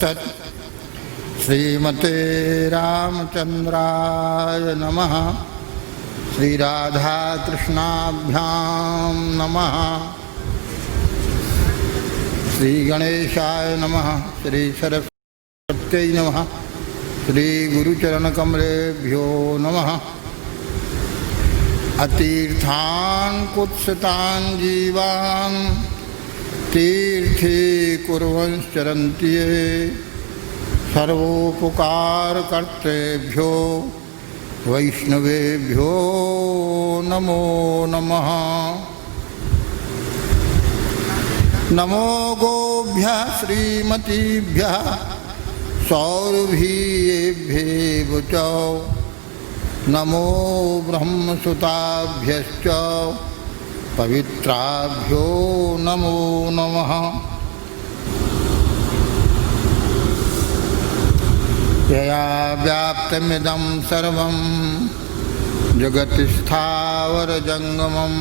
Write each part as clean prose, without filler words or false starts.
तत् श्रीमते रामचंद्राय नमः। श्री राधा कृष्णाभ्यां नमः। श्री गणेशाय नमः। श्री सरस्वत्यै नमः। श्री गुरुचरणकमलेभ्यो नमः। अतीर्थान् कुत्सितान् जीवान् तीर्थी कुर्वंश्चरन्ति ये सर्वोपकारकर्तेभ्यो वैष्णवेभ्यो नमो नमः। नमो गोभ्यः श्रीमतीभ्यः सौरभीयेभ्येव च नमो ब्रह्मसुताभ्यश्च पवित्राभ्यो नमो नमः। यया व्याप्तमिदं सर्वं जगति स्थावरजङ्गमं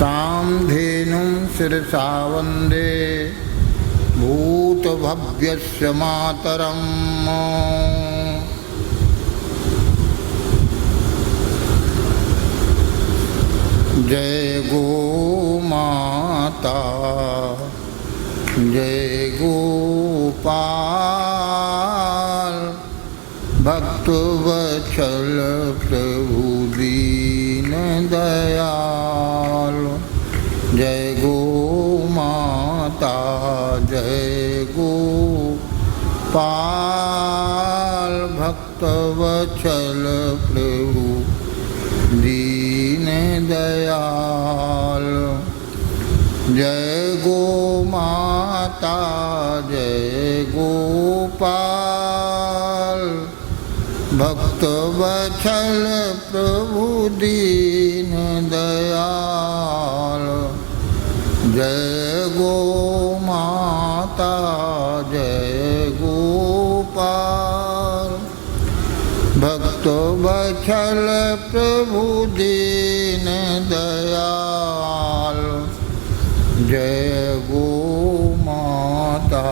तां धेनुं शिरसा वन्दे भूतभव्यस्य मातरम्। जय गो माता जय गोपाल भक्तवत्सल प्रभु दीन दयाल। जय गो माता जय गोपाल भक्तवत्सल प्रभु दीन दयाल। जय गो माता जय गोपाल भक्तवत्सल प्रभु दीन दयाल। जय गो माता जय गोपाल भक्तवत्सल प्रभु दीन दयाल। जय गो माता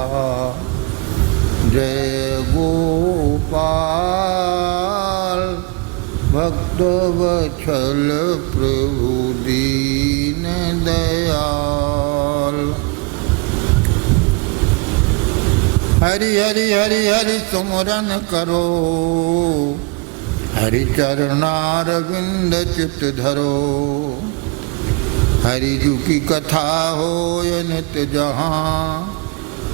जय गोपाल भक्तवत्सल प्रभु दीन दयाल। हरि हरि हरि हरि सुमरन करो हरि चरणारविंद चित धरो। हरि जू की कथा हो नित जहाँ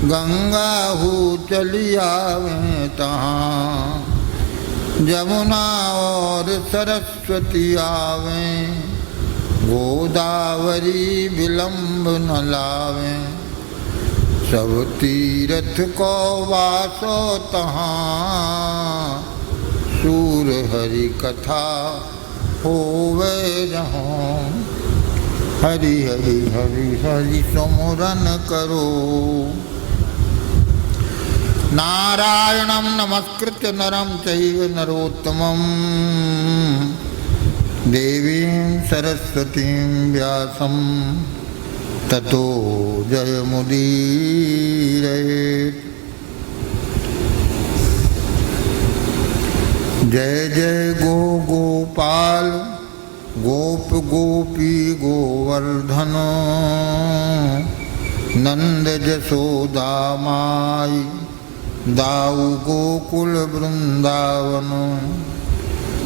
गंगा हो चली आवे तहाँ। जमुना और सरस्वती आवे गोदावरी विलम्ब न लावे। सब तीरथ को वासो तहाँ सूर हरि कथा होवे जहाँ। हरि हरि हरि हरि सुमरन करो। नारायणं नमस्कृत्य नरं चैव नरोत्तमं देवीं सरस्वतीं व्यासं ततो जयमुदीरयेत्। जय जय गो गोपाल गोप गोपी गोवर्धन नंद जसोदा माई दाऊ गोकुल वृंदावन।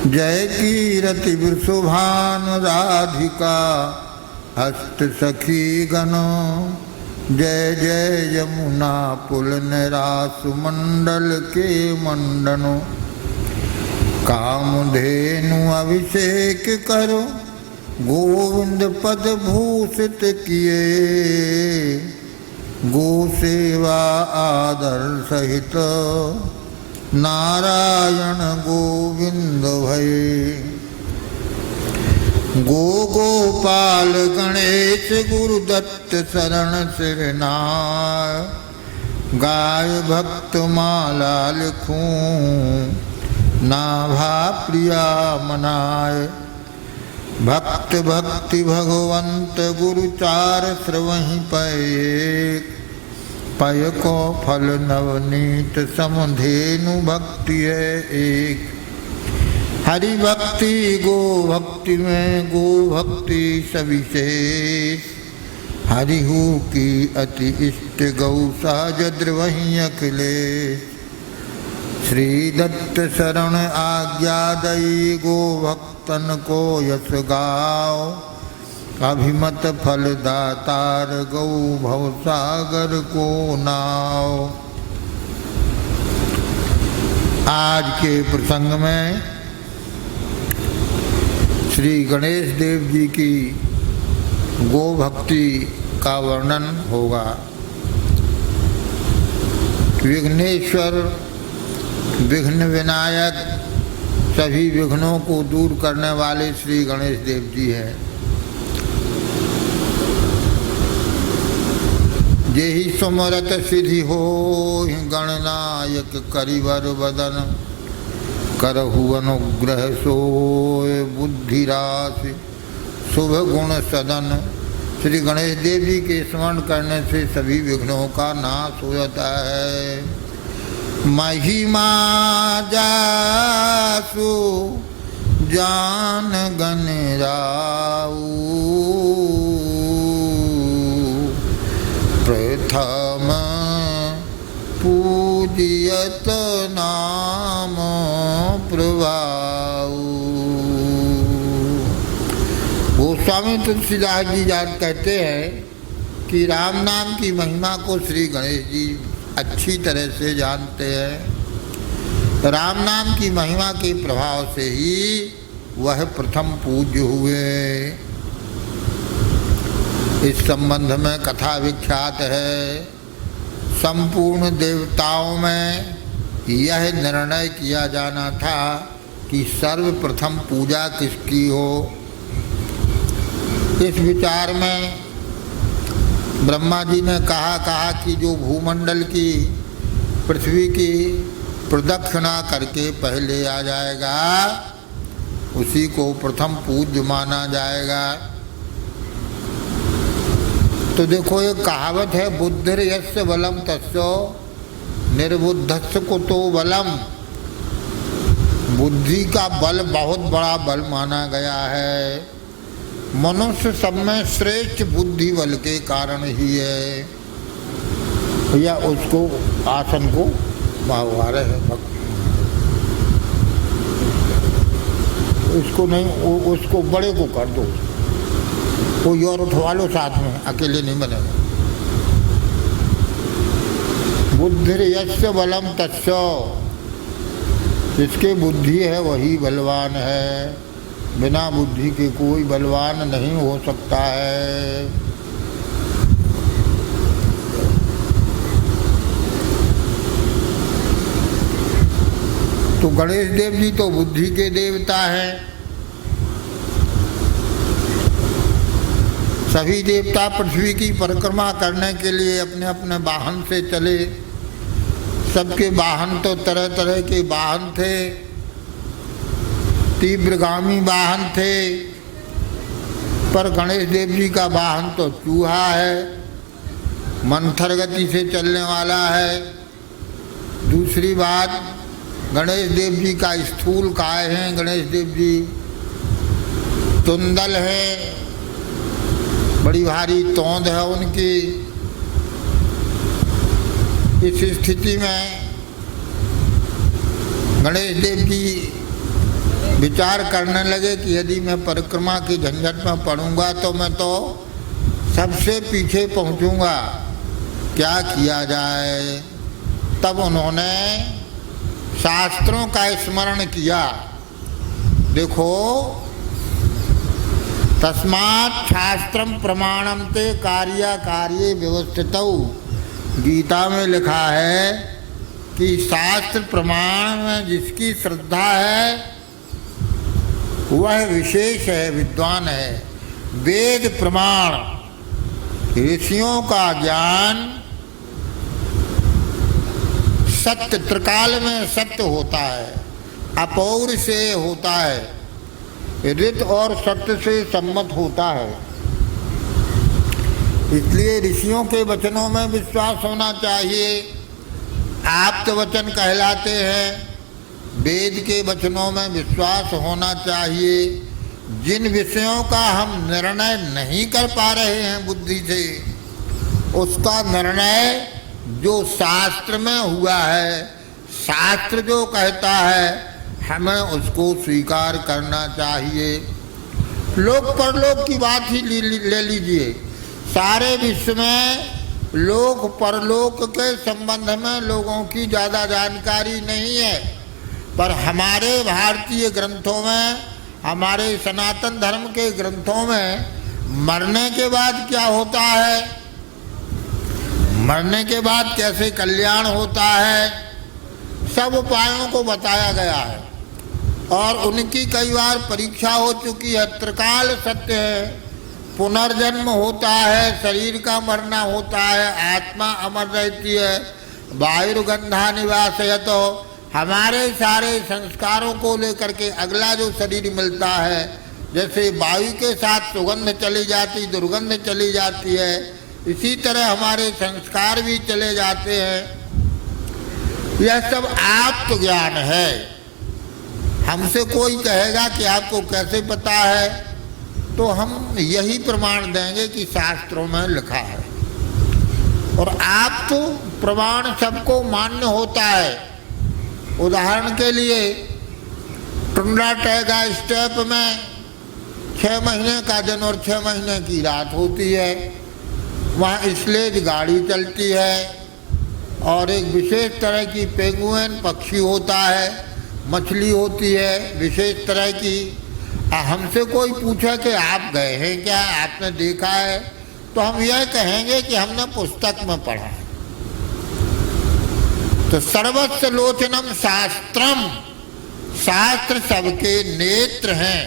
जय कीरति वृषभान राधिका हस्त सखी गण। जय जय यमुना पुल निरासु मंडल के मंडनो। कामधेनु अभिषेक करो गोविंद पद भूषित किए। गो सेवा आदर सहित नारायण गोविंद भये। गो गोपाल गणेश गुरुदत्त शरण सिरनाय। गाय भक्त माला लिखूं नाभा प्रिया मनाय। भक्त भक्ति भगवंत गुरु चार श्रवहि पै। पय को फल नवनीत समधेनु भक्ति है एक। हरि भक्ति गो भक्ति में गो भक्ति सविशेष। हरिहु की अति इष्ट गौ सहज द्रवहि अखिलेश। श्री दत्त शरण आज्ञा दई गो भक्तन को यश गाओ। अभिमत फल दातार गौ भवसागर को नाव। आज के प्रसंग में श्री गणेश देव जी की गो भक्ति का वर्णन होगा। विघ्नेश्वर विघ्न विनायक सभी विघ्नों को दूर करने वाले श्री गणेश देव जी हैं। जेहि सुमरत सिद्धि हो गणनायक करिवर बदन। करहु अनुग्रह सोय बुद्धि राशि शुभ गुण सदन। श्री गणेश देव जी के स्मरण करने से सभी विघ्नों का नाश हो जाता है। महिमा जासु जान गन राऊ। प्रथम पूजियत नाम प्रभाऊ। गोस्वामी तुलसीदास जी कहते हैं कि राम नाम की महिमा को श्री गणेश जी अच्छी तरह से जानते हैं। राम नाम की महिमा के प्रभाव से ही वह प्रथम पूज्य हुए। इस संबंध में कथा विख्यात है। संपूर्ण देवताओं में यह निर्णय किया जाना था कि सर्वप्रथम पूजा किसकी हो। इस विचार में ब्रह्मा जी ने कहा कि जो भूमंडल की पृथ्वी की प्रदक्षिणा करके पहले आ जाएगा उसी को प्रथम पूज्य माना जाएगा। तो देखो एक कहावत है, बुद्धिर यस्य बलम तस्यो निर्बुद्धस्य कुतो बलम। बुद्धि का बल बहुत बड़ा बल माना गया है। मनुष्य सब में श्रेष्ठ बुद्धि बल के कारण ही है। या उसको आसन को बाहवा रहे भक्त, उसको नहीं, उसको बड़े को कर दो, कोई और उठवा लो साथ में, अकेले नहीं बनेगा। बुद्धिर यस्य बलम तस्य, जिसके बुद्धि है वही बलवान है। बिना बुद्धि के कोई बलवान नहीं हो सकता है। तो गणेश देव जी तो बुद्धि के देवता हैं। सभी देवता पृथ्वी की परिक्रमा करने के लिए अपने अपने वाहन से चले। सबके वाहन तो तरह तरह के वाहन थे। तीव्रगामी वाहन थे, पर गणेश देव जी का वाहन तो चूहा है, मंथर गति से चलने वाला है। दूसरी बात, गणेश देव जी का स्थूल काय है। गणेश देव जी तुंदल है, बड़ी भारी तोंद है उनकी। इस स्थिति में गणेश देव जी विचार करने लगे कि यदि मैं परिक्रमा की झंझट में पड़ूंगा तो मैं तो सबसे पीछे पहुंचूंगा, क्या किया जाए। तब उन्होंने शास्त्रों का स्मरण किया। देखो, तस्मात् शास्त्रम प्रमाणम ते कार्य कार्ये व्यवस्थितौ। गीता में लिखा है कि शास्त्र प्रमाण में जिसकी श्रद्धा है वह विशेष है, विद्वान है। वेद प्रमाण, ऋषियों का ज्ञान सत्य, त्रिकाल में सत्य होता है, अपौर से होता है, ऋत और सत्य से सम्मत होता है। इसलिए ऋषियों के वचनों में विश्वास होना चाहिए। आप्त वचन कहलाते हैं। वेद के वचनों में विश्वास होना चाहिए। जिन विषयों का हम निर्णय नहीं कर पा रहे हैं बुद्धि से, उसका निर्णय जो शास्त्र में हुआ है, शास्त्र जो कहता है, हमें उसको स्वीकार करना चाहिए। लोक परलोक की बात ही ले लीजिए। सारे विश्व में लोक परलोक के संबंध में लोगों की ज़्यादा जानकारी नहीं है, पर हमारे भारतीय ग्रंथों में, हमारे सनातन धर्म के ग्रंथों में मरने के बाद क्या होता है, मरने के बाद कैसे कल्याण होता है, सब उपायों को बताया गया है। और उनकी कई बार परीक्षा हो चुकी है। त्रिकाल सत्य है। पुनर्जन्म होता है, शरीर का मरना होता है, आत्मा अमर रहती है। वायुर्गंधा निवास है, तो हमारे सारे संस्कारों को लेकर के अगला जो शरीर मिलता है, जैसे वायु के साथ सुगंध चली जाती, दुर्गंध चली जाती है, इसी तरह हमारे संस्कार भी चले जाते हैं। यह सब आत्म ज्ञान है। हमसे कोई कहेगा कि आपको कैसे पता है, तो हम यही प्रमाण देंगे कि शास्त्रों में लिखा है। और आप तो प्रमाण सबको मान्य होता है। उदाहरण के लिए टुंडा टैगा स्टेप में 6 महीने का दिन और 6 महीने की रात होती है। वहाँ स्लेज गाड़ी चलती है और एक विशेष तरह की पेंगुइन पक्षी होता है, मछली होती है विशेष तरह की। हमसे कोई पूछे कि आप गए हैं क्या, आपने देखा है, तो हम यह कहेंगे कि हमने पुस्तक में पढ़ा है। तो सर्वस्व लोचनम शास्त्रम, शास्त्र सबके नेत्र हैं।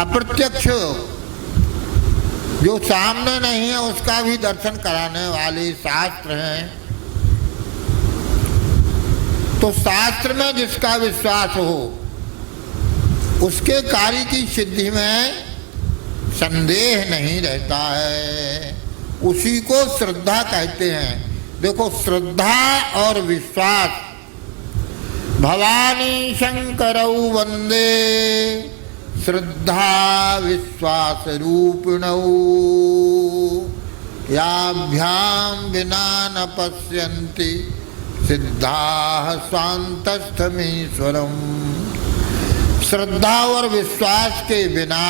अप्रत्यक्ष जो सामने नहीं है उसका भी दर्शन कराने वाले शास्त्र हैं। तो शास्त्र में जिसका विश्वास हो, उसके कार्य की सिद्धि में संदेह नहीं रहता है। उसी को श्रद्धा कहते हैं। देखो, श्रद्धा और विश्वास, भवानी शंकरौ वंदे श्रद्धा विश्वास रूपिणौ, याभ्याम विना न पश्यन्ति सिद्धाः स्वान्तस्थमीश्वरम्। श्रद्धा और विश्वास के बिना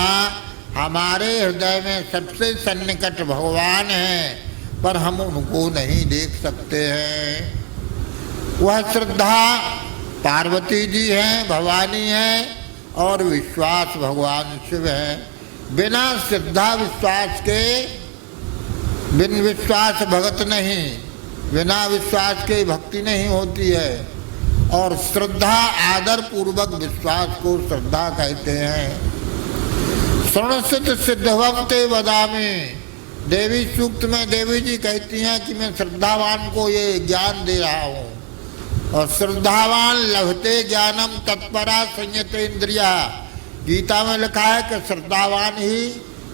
हमारे हृदय में सबसे सन्निकट भगवान हैं, पर हम उनको नहीं देख सकते हैं। वह श्रद्धा पार्वती जी हैं, भवानी हैं, और विश्वास भगवान शिव हैं। बिना श्रद्धा विश्वास के, बिन विश्वास भगत नहीं, बिना विश्वास के भक्ति नहीं होती है। और श्रद्धा, आदर पूर्वक विश्वास को श्रद्धा कहते हैं। श्रवणसित सिद्धवक्ते वदामि, देवी सूक्त में देवी जी कहती हैं कि मैं श्रद्धावान को ये ज्ञान दे रहा हूँ। और श्रद्धावान लभते ज्ञानम तत्परा संयते इंद्रिया, गीता में लिखा है कि श्रद्धावान ही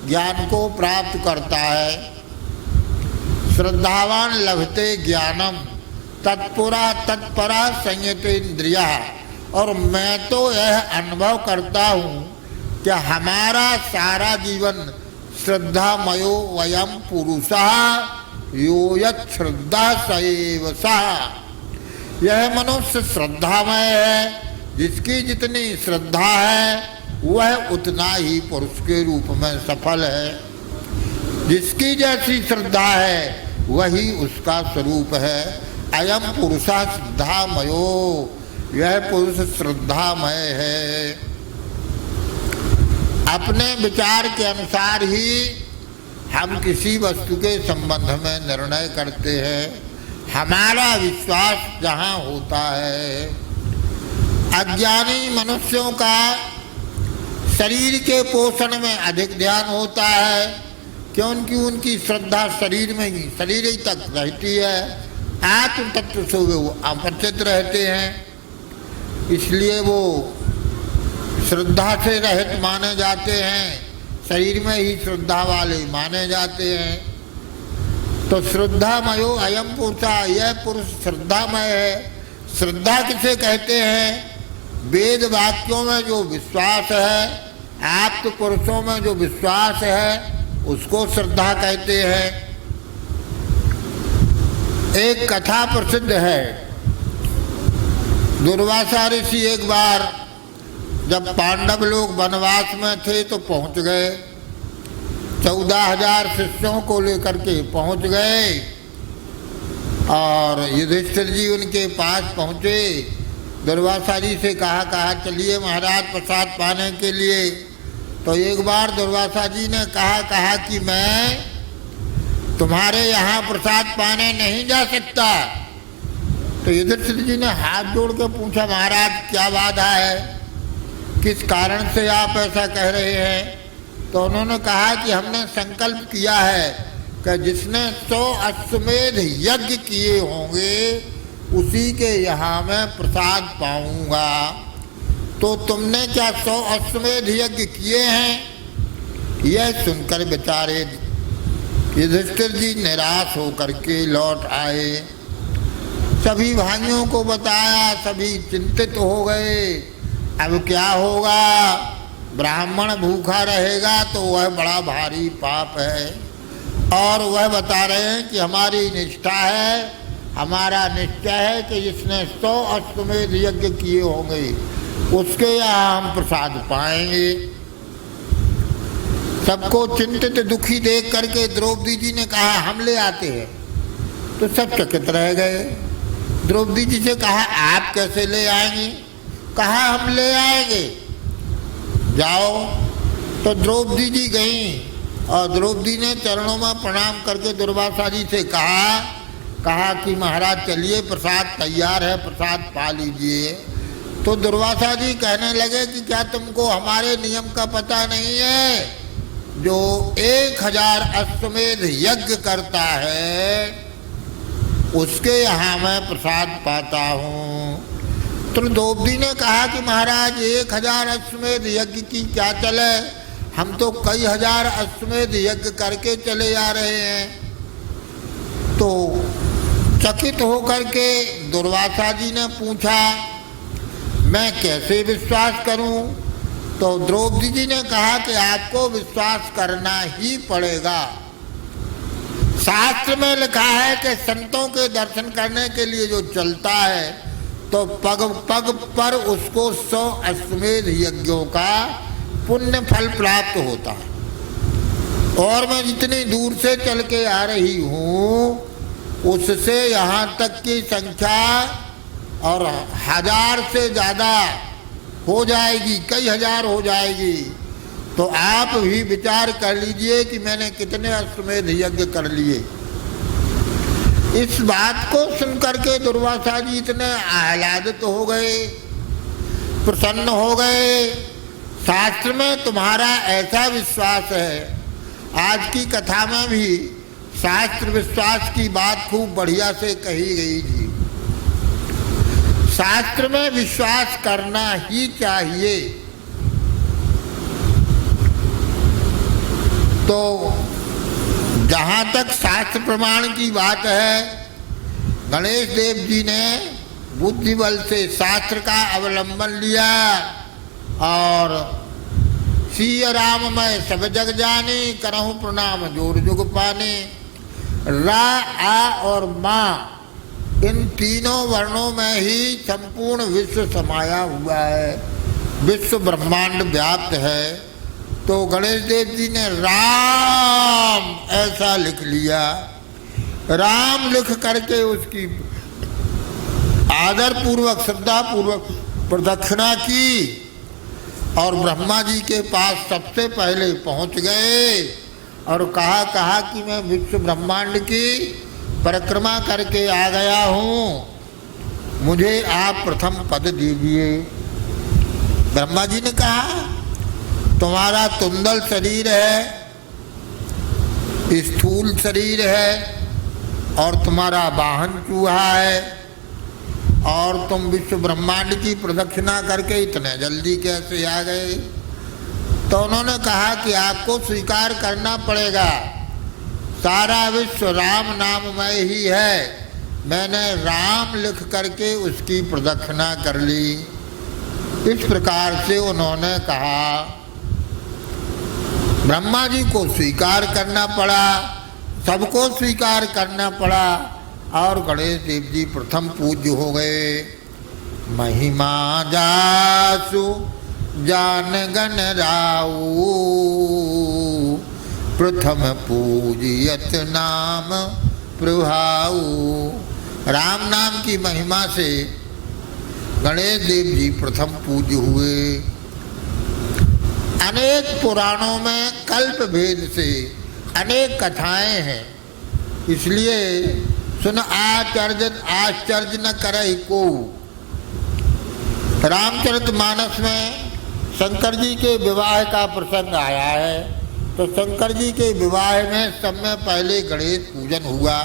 ज्ञान को प्राप्त करता है। श्रद्धावान लभते ज्ञानम तत्परा संयते इंद्रिया। और मैं तो यह अनुभव करता हूँ कि हमारा सारा जीवन श्रद्धामयो वयम पुरुषः यो यत् श्रद्धा सएव सः। यह मनुष्य श्रद्धामय है। जिसकी जितनी श्रद्धा है वह उतना ही पुरुष के रूप में सफल है। जिसकी जैसी श्रद्धा है वही उसका स्वरूप है। अयम पुरुषः श्रद्धामयो, यह पुरुष श्रद्धामय है। अपने विचार के अनुसार ही हम किसी वस्तु के संबंध में निर्णय करते हैं। हमारा विश्वास जहाँ होता है, अज्ञानी मनुष्यों का शरीर के पोषण में अधिक ध्यान होता है, क्योंकि उनकी श्रद्धा शरीर में ही, शरीर ही तक रहती है। आत्म तत्व से वो अपरिचित रहते हैं, इसलिए वो श्रद्धा से रहित माने जाते हैं। शरीर में ही श्रद्धा वाले माने जाते हैं। तो श्रद्धामयो अयम पुरुषा, यह पुरुष श्रद्धामय है। श्रद्धा किसे कहते हैं? वेद वाक्यों में जो विश्वास है, आप्त पुरुषों में जो विश्वास है, उसको श्रद्धा कहते हैं। एक कथा प्रसिद्ध है। दुर्वासा ऋषि एक बार जब पांडव लोग वनवास में थे तो पहुंच गए। 14,000 शिष्यों को लेकर के पहुंच गए और युधिष्ठिर जी उनके पास पहुंचे। दुर्वासा जी से कहा चलिए महाराज प्रसाद पाने के लिए। तो एक बार दुर्वासा जी ने कहा कि मैं तुम्हारे यहाँ प्रसाद पाने नहीं जा सकता। तो युधिष्ठिर जी ने हाथ जोड़ के पूछा, महाराज क्या बाधा है, किस कारण से आप ऐसा कह रहे हैं? तो उन्होंने कहा कि हमने संकल्प किया है कि जिसने 100 अश्वमेध यज्ञ किए होंगे उसी के यहाँ मैं प्रसाद पाऊंगा। तो तुमने क्या 100 अश्वमेध यज्ञ किए हैं? यह सुनकर बेचारे युधिष्ठिर जी निराश होकर के लौट आए। सभी भाइयों को बताया, सभी चिंतित हो गए। अब क्या होगा? ब्राह्मण भूखा रहेगा तो वह बड़ा भारी पाप है। और वह बता रहे हैं कि हमारी निष्ठा है, हमारा निश्चय है कि जिसने 100 अश्वमेध यज्ञ किए होंगे उसके यहाँ हम प्रसाद पाएंगे। सबको चिंतित दुखी देख करके द्रौपदी जी ने कहा हम ले आते हैं। तो सब चकित रह गए। द्रौपदी जी से कहा आप कैसे ले आएंगे? कहा हम ले आएंगे, जाओ। तो द्रौपदी जी गईं और द्रौपदी ने चरणों में प्रणाम करके दुर्वासा जी से कहा कि महाराज चलिए प्रसाद तैयार है, प्रसाद पा लीजिए। तो दुर्वासा जी कहने लगे कि क्या तुमको हमारे नियम का पता नहीं है? जो 1000 अश्वमेध यज्ञ करता है उसके यहाँ मैं प्रसाद पाता हूँ। तो द्रौपदी ने कहा कि महाराज 1000 अश्वमेध यज्ञ की क्या चले, हम तो कई हजार अश्वमेध यज्ञ करके चले आ रहे हैं। तो चकित होकर के दुर्वासा जी ने पूछा मैं कैसे विश्वास करूं? तो द्रौपदी जी ने कहा कि आपको विश्वास करना ही पड़ेगा। शास्त्र में लिखा है कि संतों के दर्शन करने के लिए जो चलता है तो पग पग पर उसको 100 अश्वमेध यज्ञों का पुण्य फल प्राप्त होता है। और मैं जितनी दूर से चल के आ रही हूँ उससे यहाँ तक की संख्या और 1000 से ज़्यादा हो जाएगी, कई हजार हो जाएगी। तो आप भी विचार कर लीजिए कि मैंने कितने अश्वमेध यज्ञ कर लिए। इस बात को सुनकर के दुर्वासा जी इतने आह्लादित हो गए, प्रसन्न हो गए। शास्त्र में तुम्हारा ऐसा विश्वास है। आज की कथा में भी शास्त्र विश्वास की बात खूब बढ़िया से कही गई थी। शास्त्र में विश्वास करना ही चाहिए। तो जहाँ तक शास्त्र प्रमाण की बात है, गणेश देव जी ने बुद्धि बल से शास्त्र का अवलंबन लिया और सिय राम मैं सब जग जाने, करहु प्रणाम जोर जुग पाने। रा, आ और माँ इन तीनों वर्णों में ही संपूर्ण विश्व समाया हुआ है, विश्व ब्रह्मांड व्याप्त है। तो गणेश देव जी ने राम ऐसा लिख लिया। राम लिख करके उसकी आदर पूर्वक श्रद्धा पूर्वक प्रदक्षिणा की और ब्रह्मा जी के पास सबसे पहले पहुंच गए और कहा कि मैं विश्व ब्रह्मांड की परिक्रमा करके आ गया हूँ, मुझे आप प्रथम पद दीजिए। ब्रह्मा जी ने कहा तुम्हारा तुंदल शरीर है, स्थूल शरीर है और तुम्हारा वाहन चूहा है और तुम विश्व ब्रह्मांड की प्रदक्षिणा करके इतने जल्दी कैसे आ गए? तो उन्होंने कहा कि आपको स्वीकार करना पड़ेगा, सारा विश्व राम नाममय ही है, मैंने राम लिख करके उसकी प्रदक्षिणा कर ली। इस प्रकार से उन्होंने कहा। ब्रह्मा जी को स्वीकार करना पड़ा, सबको स्वीकार करना पड़ा, और गणेश देव जी प्रथम पूज्य हो गए। महिमा जासु जान गण राऊ, प्रथम पूजियत नाम प्रभाऊ। राम नाम की महिमा से गणेश देव जी प्रथम पूज्य हुए। अनेक पुराणों में कल्प भेद से अनेक कथाएं हैं, इसलिए सुन आश्चर्य न करे को। रामचरितमानस में शंकर जी के विवाह का प्रसंग आया है, तो शंकर जी के विवाह में सब में पहले गणेश पूजन हुआ।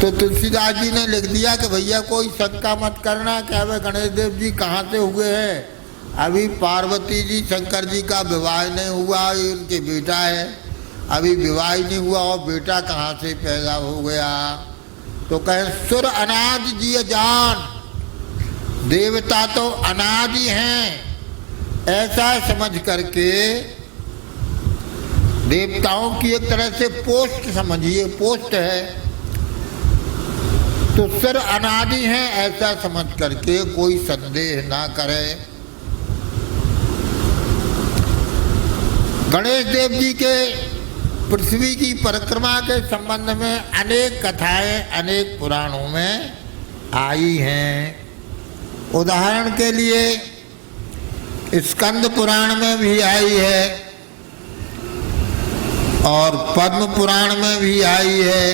तो तुलसीदास जी ने लिख दिया कि भैया कोई शंका मत करना कि अबे गणेश देव जी कहाँ से हुए हैं, अभी पार्वती जी शंकर जी का विवाह नहीं हुआ, ये उनके बेटा है, अभी विवाह नहीं हुआ और बेटा कहाँ से पैदा हो गया। तो कहे सुर अनादि जी जान, देवता तो अनादि हैं, ऐसा समझ करके देवताओं की एक तरह से पोस्ट समझिए, पोस्ट है, तो सुर अनादि हैं ऐसा समझ करके कोई संदेह ना करे। गणेश देव जी के पृथ्वी की परिक्रमा के संबंध में अनेक कथाएं अनेक पुराणों में आई हैं। उदाहरण के लिए स्कंद पुराण में भी आई है और पद्म पुराण में भी आई है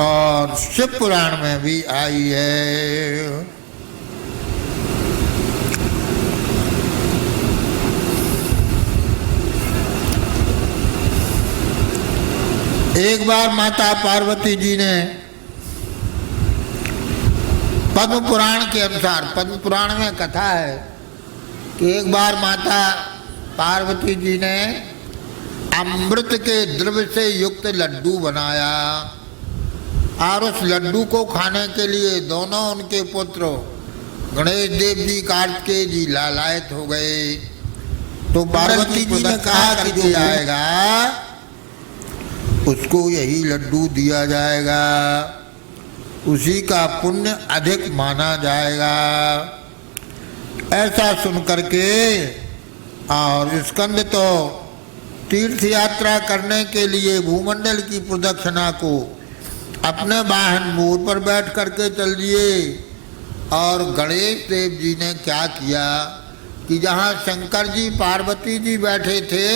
और शिव पुराण में भी आई है। एक बार माता पार्वती जी ने पद्म पुराण के अनुसार, पद्म पुराण में कथा है कि एक बार माता पार्वती जी ने अमृत के द्रव्य से युक्त लड्डू बनाया और उस लड्डू को खाने के लिए दोनों उनके पुत्र गणेश देव जी कार्तिकेय जी लालायत हो गए। तो पार्वती जी ने कहा कि जो आएगा उसको यही लड्डू दिया जाएगा, उसी का पुण्य अधिक माना जाएगा। ऐसा सुन करके और स्कंद तो तीर्थ यात्रा करने के लिए भूमंडल की प्रदक्षिणा को अपने वाहन मोर पर बैठ करके चल दिए। और गणेश देव जी ने क्या किया कि जहाँ शंकर जी पार्वती जी बैठे थे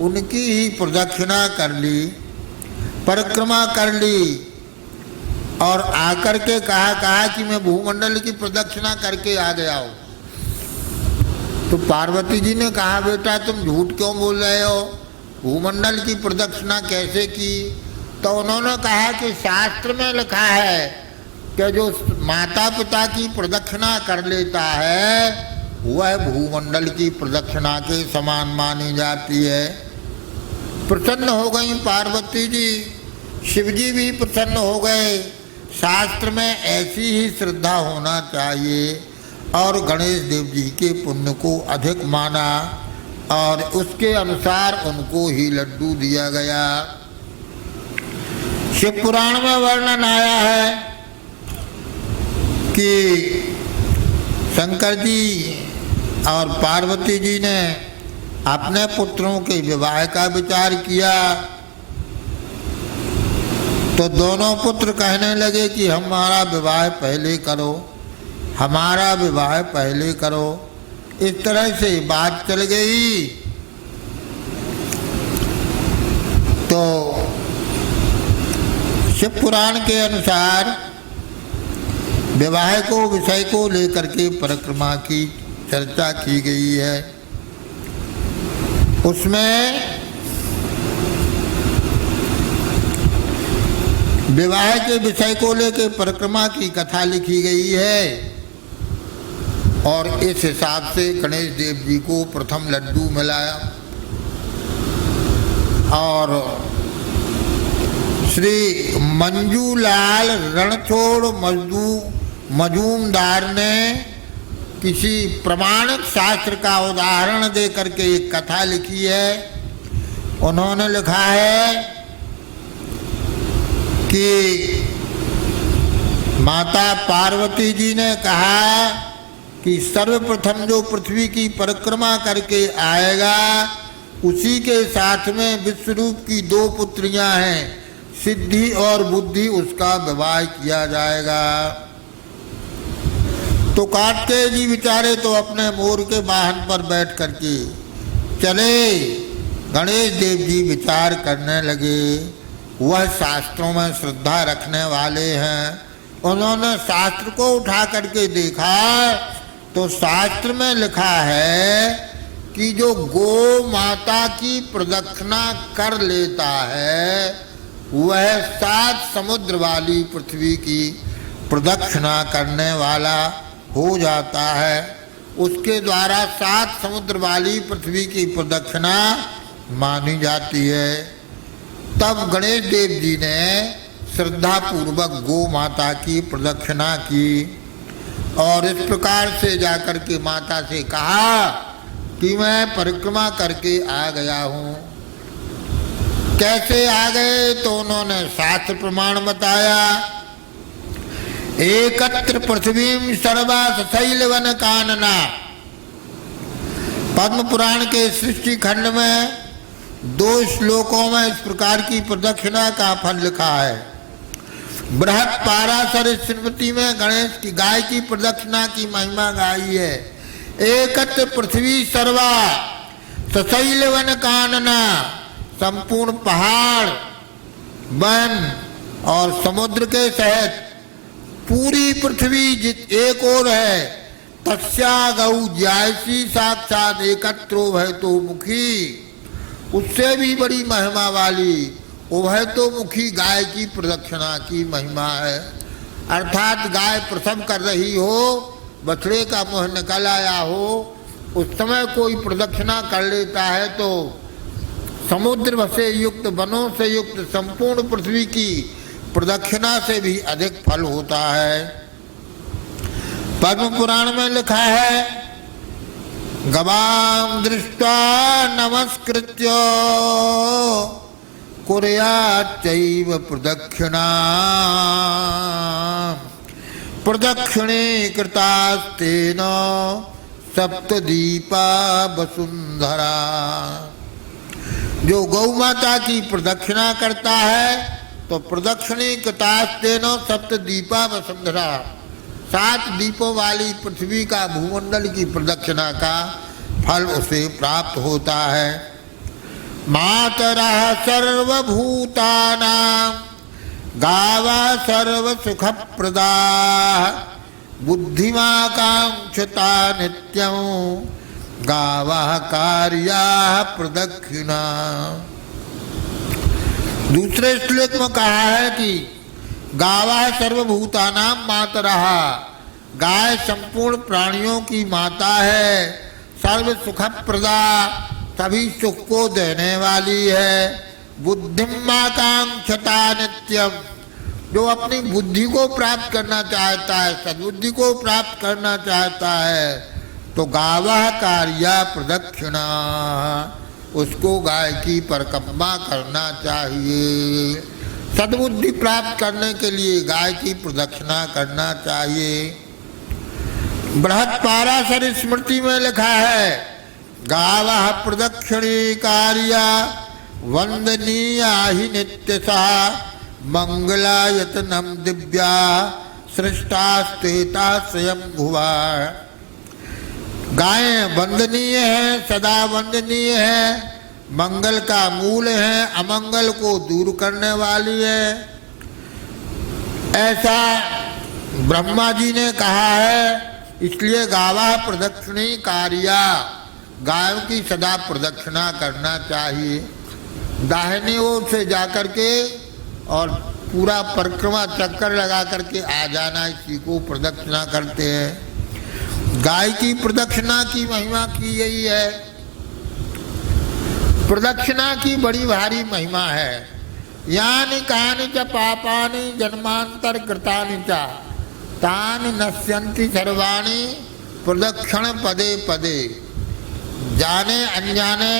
उनकी ही प्रदक्षिणा कर ली, परिक्रमा कर ली और आकर के कहा कि मैं भूमंडल की प्रदक्षिणा करके आ गया हूँ। तो पार्वती जी ने कहा बेटा तुम झूठ क्यों बोल रहे हो, भूमंडल की प्रदक्षिणा कैसे की? तो उन्होंने कहा कि शास्त्र में लिखा है कि जो माता पिता की प्रदक्षिणा कर लेता है वह भूमंडल की प्रदक्षिणा के समान मानी जाती है। प्रसन्न हो गई पार्वती जी, शिव जी भी प्रसन्न हो गए। शास्त्र में ऐसी ही श्रद्धा होना चाहिए और गणेश देव जी के पुण्य को अधिक माना और उसके अनुसार उनको ही लड्डू दिया गया। शिव पुराण में वर्णन आया है कि शंकर जी और पार्वती जी ने अपने पुत्रों के विवाह का विचार किया तो दोनों पुत्र कहने लगे कि हमारा विवाह पहले करो, हमारा विवाह पहले करो। इस तरह से बात चल गई। तो शिव पुराण के अनुसार विवाह को विषय को लेकर के परिक्रमा की चर्चा की गई है। उसमें विवाह के विषय को लेकर परिक्रमा की कथा लिखी गई है और इस हिसाब से गणेश देव जी को प्रथम लड्डू मिलाया। और श्री मंजूलाल रणछोड़ मजूमदार ने किसी प्रमाणिक शास्त्र का उदाहरण दे करके एक कथा लिखी है। उन्होंने लिखा है कि माता पार्वती जी ने कहा कि सर्वप्रथम जो पृथ्वी की परिक्रमा करके आएगा उसी के साथ में विश्वरूप की 2 पुत्रियां हैं, सिद्धि और बुद्धि, उसका विवाह किया जाएगा। तो कार्तिकेय जी बेचारे तो अपने मोर के वाहन पर बैठ करके चले। गणेश देव जी विचार करने लगे। वह शास्त्रों में श्रद्धा रखने वाले हैं। उन्होंने शास्त्र को उठा करके देखा तो शास्त्र में लिखा है कि जो गो माता की प्रदक्षिणा कर लेता है वह 7 समुद्र वाली पृथ्वी की प्रदक्षिणा करने वाला हो जाता है। उसके द्वारा 7 समुद्र वाली पृथ्वी की प्रदक्षिणा मानी जाती है। तब गणेश देव जी ने श्रद्धा पूर्वक गो माता की प्रदक्षिणा की और इस प्रकार से जाकर के माता से कहा कि मैं परिक्रमा करके आ गया हूँ। कैसे आ गए? तो उन्होंने शास्त्र प्रमाण बताया। एकत्र पृथ्वी सर्वा शैलवन कानना, पद्म पुराण के सृष्टि खंड में 2 श्लोकों में इस प्रकार की प्रदक्षिणा का फल लिखा है। बृहत पाराशर स्मृति में गणेश की गाय की प्रदक्षिणा की महिमा गाई है। एकत्र पृथ्वी सर्वा सशैलवन कानना, संपूर्ण पहाड़, वन और समुद्र के सहित पूरी पृथ्वी एक ओर है। तस्या गौ जायसी साक्षात एकत्रो भय तो मुखी, उससे भी बड़ी महिमा वाली उभय तो मुखी गाय की प्रदक्षिणा की महिमा है। अर्थात गाय प्रसव कर रही हो, बछड़े का मुंह निकल आया हो, उस समय कोई प्रदक्षिणा कर लेता है तो समुद्र से युक्त, वनों से युक्त संपूर्ण पृथ्वी की प्रदक्षिणा से भी अधिक फल होता है। पद्म पुराण में लिखा है, गवां दृष्ट्वा नमस्कृत्य कुर्याच्चैव प्रदक्षिणा, प्रदक्षिणे कृतास्तेन सप्तदीपा वसुंधरा। जो गौ माता की प्रदक्षिणा करता है तो प्रदक्षिणे कृतास्तेन सप्तदीपा वसुंधरा, 7 दीपों वाली पृथ्वी का, भूमंडल की प्रदक्षिणा का फल उसे प्राप्त होता है। मातरः सर्वभूतानां गावा सर्वसुखप्रदा, बुद्धिमाकांक्षता नित्यं गावः कार्याः प्रदक्षिणा। दूसरे श्लोक में कहा है कि गावा सर्वभूतानां मातरः, गाय संपूर्ण प्राणियों की माता है। सर्व सुखप्रदा, सभी सुख को देने वाली है। बुद्धिमाकांक्षता नित्यम, जो अपनी बुद्धि को प्राप्त करना चाहता है, सद्बुद्धि को प्राप्त करना चाहता है तो गावः कार्या प्रदक्षिणा, उसको गाय की परिक्रमा करना चाहिए। सद्बुद्धि प्राप्त करने के लिए गाय की प्रदक्षिणा करना चाहिए। बृहत पाराशर स्मृति में लिखा है, गावः प्रदक्षिणी कार्या वंदनीया ही नित्यसा, मंगलायतनम दिव्या सृष्टास्तेता स्वयं भुवा। गायें वंदनीय है, सदा वंदनीय है, मंगल का मूल है, अमंगल को दूर करने वाली है। ऐसा ब्रह्मा जी ने कहा है। इसलिए गावा प्रदक्षिणी कार्या, गायों की सदा प्रदक्षिणा करना चाहिए। दाहिनी ओर से जाकर के और पूरा परिक्रमा चक्कर लगा करके आ जाना, इसी को प्रदक्षिणा करते हैं। गाय की प्रदक्षिणा की महिमा की गई है। प्रदक्षिणा की बड़ी भारी महिमा है। यानि कानि च पापानि जन्मांतर कृतानि च तानि नश्यन्ति सर्वाणि प्रदक्षिण पदे पदे। जाने अनजाने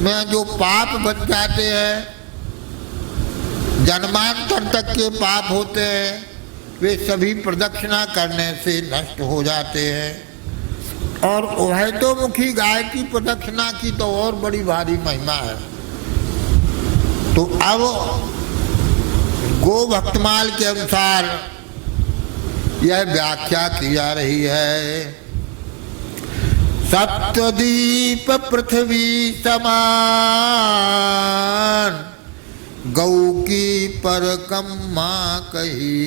में जो पाप बच जाते हैं, जन्मांतर तक के पाप होते हैं, वे सभी प्रदक्षिणा करने से नष्ट हो जाते हैं। और उभयतोमुखी गाय की प्रदक्षिणा की तो और बड़ी भारी महिमा है। तो अब गो भक्तमाल के अनुसार यह व्याख्या की जा रही है। सप्तदीप पृथ्वी समान गौ की परकम्मा कही।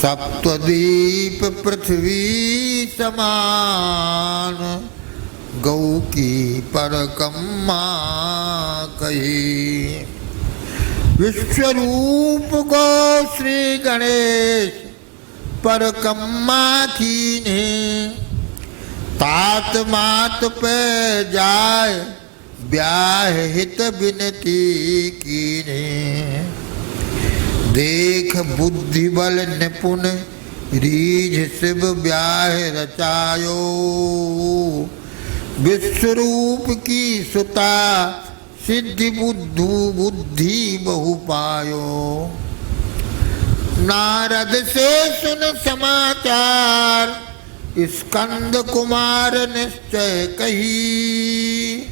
सप्तदीप पृथ्वी समान गौ की परकम्मा कही। विश्वरूप गो श्री गणेश परकम्मा कीन्हे। तात मात पे जाय ब्याह हित बिनती कीन्हे। देख बुद्धि बल निपुण रीझ शिव ब्याह रचायो। विश्वरूप की सुता सिद्धि बुद्धू बुद्धि बहु पायो। नारद से सुन समाचार स्कंद कुमार निश्चय कही।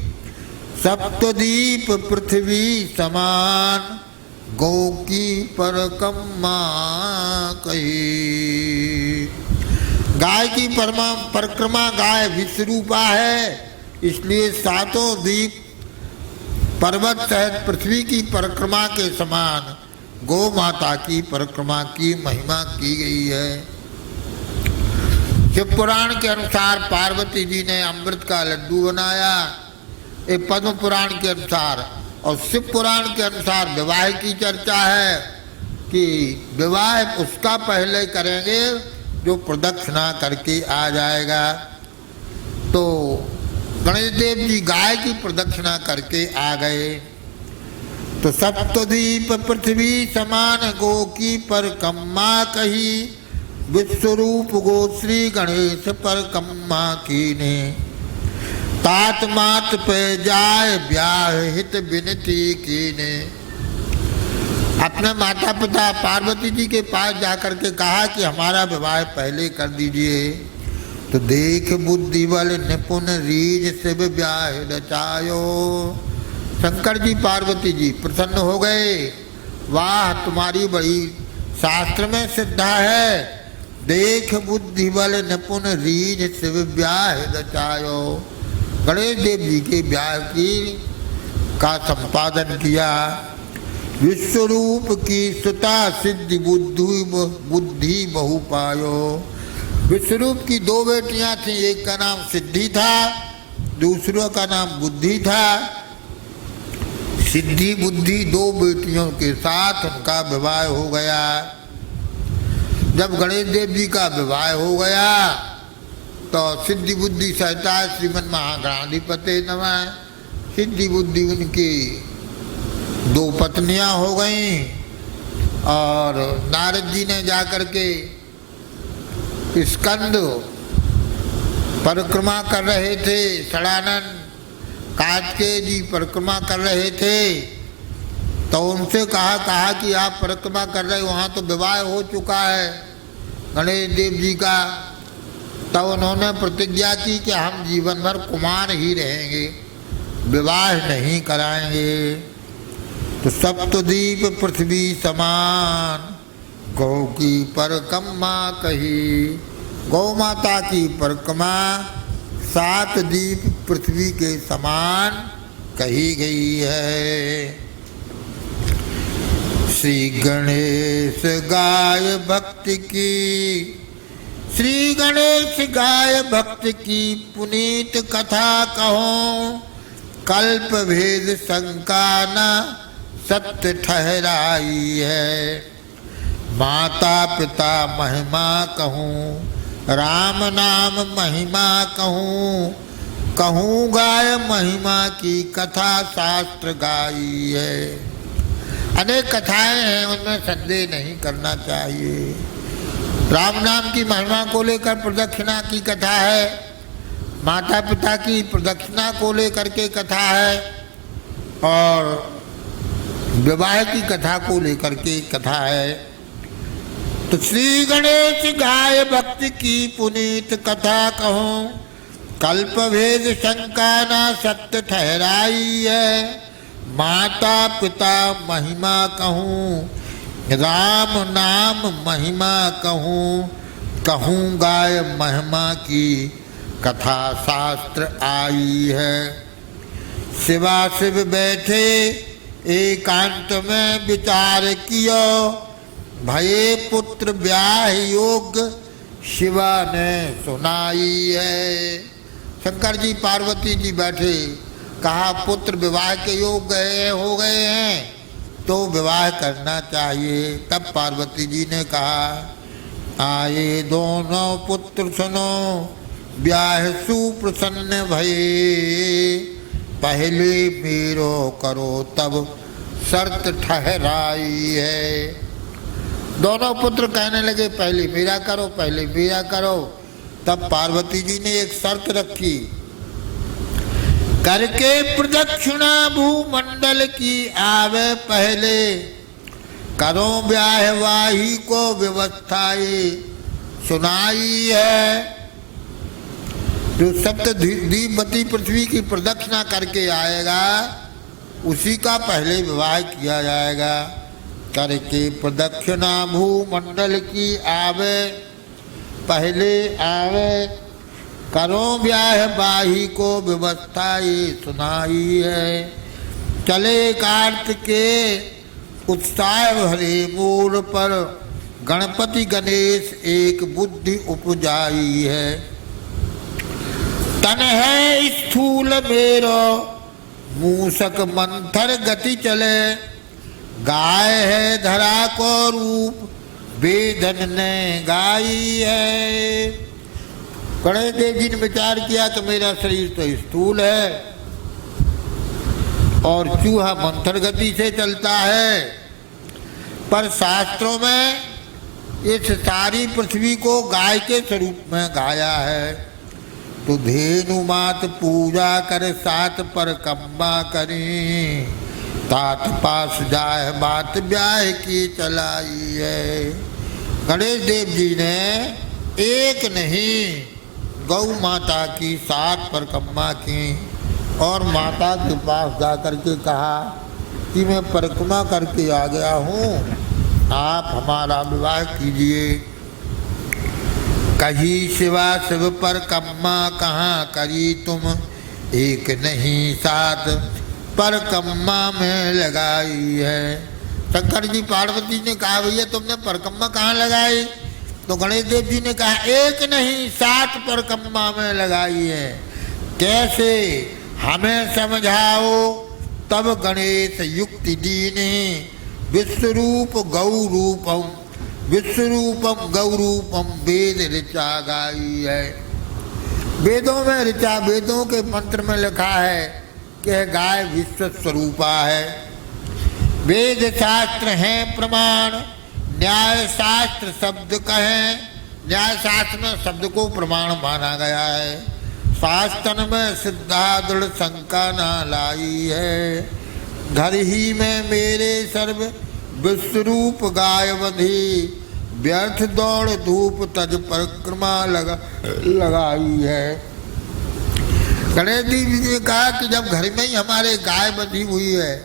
सप्तदीप पृथ्वी समान गौ की परकम्मा कही। गाय की परिक्रमा गाय विश्वरूपा है, इसलिए सातों दीप पर्वत सहित पृथ्वी की परिक्रमा के समान गौ माता की परिक्रमा की महिमा की गई है। शिव पुराण के अनुसार पार्वती जी ने अमृत का लड्डू बनाया, ये पद्म पुराण के अनुसार। और शिव पुराण के अनुसार विवाह की चर्चा है कि विवाह उसका पहले करेंगे जो प्रदक्षिणा करके आ जाएगा। तो गणेश देव जी गाय की प्रदक्षिणा करके आ गए। तो सप्तदीप पृथ्वी समान गो की परकम्मा कही। विश्वरूप गो श्री गणेश परकम्मा कीने। तात मात पे जाय ब्याह हित बिनती कीने। अपने माता पिता पार्वती जी के पास जाकर के कहा कि हमारा विवाह पहले कर दीजिए। तो देख बुद्धि बल निपुण रीझ शिव ब्याह रचायो। शंकर जी पार्वती जी प्रसन्न हो गए। वाह, तुम्हारी बड़ी शास्त्र में श्रद्धा है। देख बुद्धि बल निपुण रीझ शिव ब्याह रचायो। गणेश देव जी के ब्याह की का संपादन किया। विश्वरूप की सुता सिद्धि बुद्धि बहु पायो। विश्वरूप की दो बेटियां थी, एक का नाम सिद्धि था, दूसरों का नाम बुद्धि था। सिद्धि बुद्धि दो बेटियों के साथ उनका विवाह हो गया। जब गणेश देव जी का विवाह हो गया तो सिद्धि बुद्धि सहता श्रीमन महागणाधिपते नमः। सिद्धि बुद्धि उनकी दो पत्नियां हो गईं। और नारद जी ने जाकर के स्कंद परिक्रमा कर रहे थे, षडानन कार्तिकेय जी परिक्रमा कर रहे थे। तो उनसे कहा कि आप परिक्रमा कर रहे, वहाँ तो विवाह हो चुका है गणेश देव जी का। तब उन्होंने प्रतिज्ञा की कि हम जीवन भर कुमार ही रहेंगे, विवाह नहीं कराएंगे। तो सप्तदीप पृथ्वी समान गौ की परिक्रमा कही। गौ माता की परिक्रमा 7 दीप पृथ्वी के समान कही गई है। श्री गणेश गाय भक्ति की। श्री गणेश गाय भक्त की पुनीत कथा कहो। कल्प भेद शंका न सत्य ठहराई है। माता पिता महिमा कहूँ, राम नाम महिमा कहूँ, कहूँ गाय महिमा की कथा शास्त्र गाई है। अनेक कथाएं हैं, उनमें संदेह नहीं करना चाहिए। राम नाम की महिमा को लेकर प्रदक्षिणा की कथा है, माता पिता की प्रदक्षिणा को लेकर के कथा है, और विवाह की कथा को लेकर के कथा है। तो श्री गणेश गाय भक्ति की पुनीत कथा कहूँ, कल्प भेद शंका ना सत्य ठहराई है। माता पिता महिमा कहूँ, राम नाम महिमा कहूँ, कहूँ गाय महिमा की कथा शास्त्र आई है। शिवा शिव बैठे एकांत में विचार कियो, भये पुत्र ब्याह योग शिवा ने सुनाई है। शंकर जी पार्वती जी बैठे, कहा पुत्र विवाह के योग हो गए हैं तो विवाह करना चाहिए। तब पार्वती जी ने कहा, आए दोनों पुत्र सुनो, ब्याह सुप्रसन्न भये, पहले मेरो करो तब शर्त ठहराई है। दोनों पुत्र कहने लगे पहले मेरा करो, पहले मेरा करो। तब पार्वती जी ने एक शर्त रखी, करके प्रदक्षिणा भूमंडल की आवे पहले, करो ब्याह वाही को व्यवस्थाए सुनाई है। जो सप्तद्वीपवती पृथ्वी की प्रदक्षिणा करके आएगा उसी का पहले विवाह किया जाएगा। करके प्रदक्षिणा भूमंडल की आवे पहले आवे, करो ब्याह बाही को व्यवस्था ये सुनाई है। चले कार्त के उत्साह भरे मूल पर, गणपति गणेश एक बुद्धि उपजाई है। तन है स्थूल मेरो, मूसक मंथर गति चले, गाय है धरा को रूप वेदन ने गाई है। गणेश देव जी ने विचार किया कि मेरा शरीर तो स्थूल है और चूहा मंथर गति से चलता है, पर शास्त्रों में इस सारी पृथ्वी को गाय के स्वरूप में गाया है। तो धेनु मात पूजा कर सात पर कम्मा करी, तात पास जाए बात ब्याह की चलाई है। गणेश देव जी ने एक नहीं गौ माता की 7 परिक्रमा की और माता के पास जाकर के कहा कि मैं परिक्रमा करके आ गया हूँ, आप हमारा विवाह कीजिए। कही शिवा शिव परिक्रमा कहाँ करी तुम, एक नहीं 7 परिक्रमा में लगाई है। शंकर जी पार्वती ने कहा भैया तुमने परिक्रमा कहाँ लगाई? तो गणेश देव जी ने कहा एक नहीं 7 परिक्रमा में लगाई है। कैसे, हमें समझाओ। तब गणेश युक्ति दीने, विश्वरूप गौरूपम, विश्वरूपम गौरूपम वेद ऋचा गाई है। वेदों में ऋचा, वेदों के मंत्र में लिखा है कि गाय विश्व स्वरूपा है। वेद शास्त्र हैं प्रमाण, न्याय शास्त्र शब्द कहें, न्याय शास्त्र में शब्द को प्रमाण माना गया है। शास्त्र में सिद्धा दृढ़ शंका न लाई है। घर ही में मेरे सर्व विश्वरूप गाय बंधी, व्यर्थ दौड़ धूप तज परिक्रमा लगाई है। गणेश जी ने कहा कि जब घर में ही हमारे गाय बंधी हुई है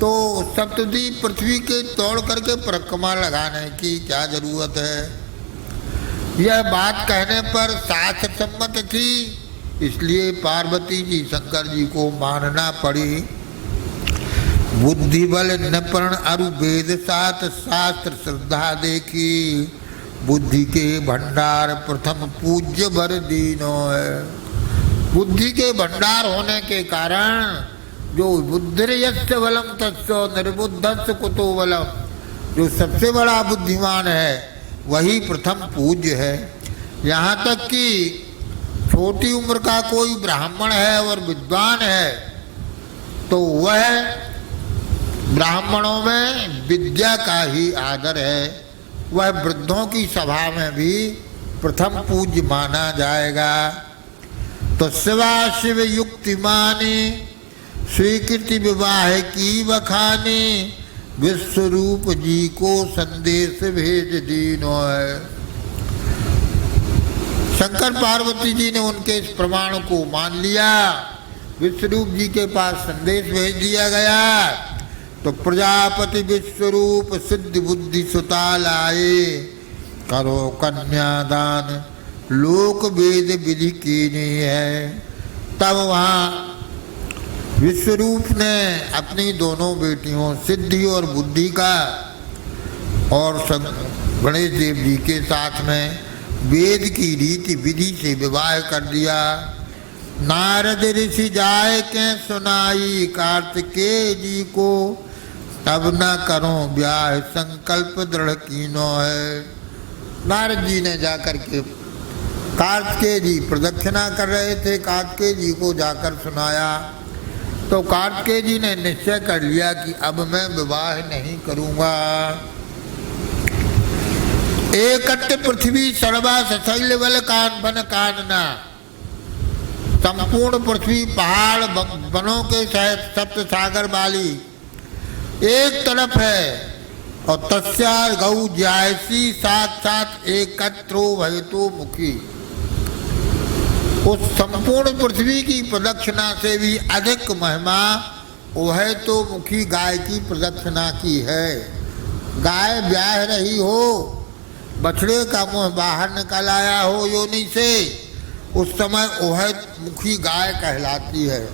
तो सप्तद्वीप पृथ्वी के तोड़ करके परिक्रमा लगाने की क्या जरूरत है। यह बात कहने पर शास्त्र सम्मत थी, इसलिए पार्वती जी शंकर जी को मानना पड़ी। बुद्धि बल निपर्ण अरु वेद 7 शास्त्र श्रद्धा देखी, बुद्धि के भंडार प्रथम पूज्य बर दीनो है। बुद्धि के भंडार होने के कारण जो बुद्धिर्यस्य बलम तस्य निर्बुद्धस्य कुतो बलम, जो सबसे बड़ा बुद्धिमान है वही प्रथम पूज्य है। यहाँ तक कि छोटी उम्र का कोई ब्राह्मण है और विद्वान है तो वह ब्राह्मणों में विद्या का ही आदर है, वह वृद्धों की सभा में भी प्रथम पूज्य माना जाएगा। तो शिवा शिव युक्ति माने स्वीकृति विवाह की बखाने विश्वरूप जी को संदेश भेज दीनो है। शंकर पार्वती जी ने उनके इस प्रमाण को मान लिया, विश्वरूप जी के पास संदेश भेज दिया गया। तो प्रजापति विश्वरूप सिद्ध बुद्धि सुता लाए, करो कन्यादान लोक वेद विधि कीनी है। तब वहाँ विश्वरूप ने अपनी दोनों बेटियों सिद्धि और बुद्धि का और गणेश देव जी के साथ में वेद की रीति विधि से विवाह कर दिया। नारद ऋषि जाए के सुनाई कार्तिकेय जी को, तब न करो ब्याह संकल्प दृढ़ कीनो है। नारद जी ने जाकर के कार्तिकेय जी प्रदक्षिणा कर रहे थे, कार्तिकेय जी को जाकर सुनाया तो कार्तिकेय जी ने निश्चय कर लिया कि अब मैं विवाह नहीं करूंगा। एकट पृथ्वी सर्वा सशैल बल कान बन कानना, संपूर्ण पृथ्वी पहाड़ वनों के सहित सप्त सागर वाली एक तरफ है और तस्या गौ जायसी साथ साथ एकत्रो भयतो मुखी। उस संपूर्ण पृथ्वी की प्रदक्षिणा से भी अधिक महिमा वह तो मुखी गाय की प्रदक्षिणा की है। गाय ब्याह रही हो, बछड़े का मुंह बाहर निकल आया हो योनि से, उस समय वह मुखी गाय कहलाती है।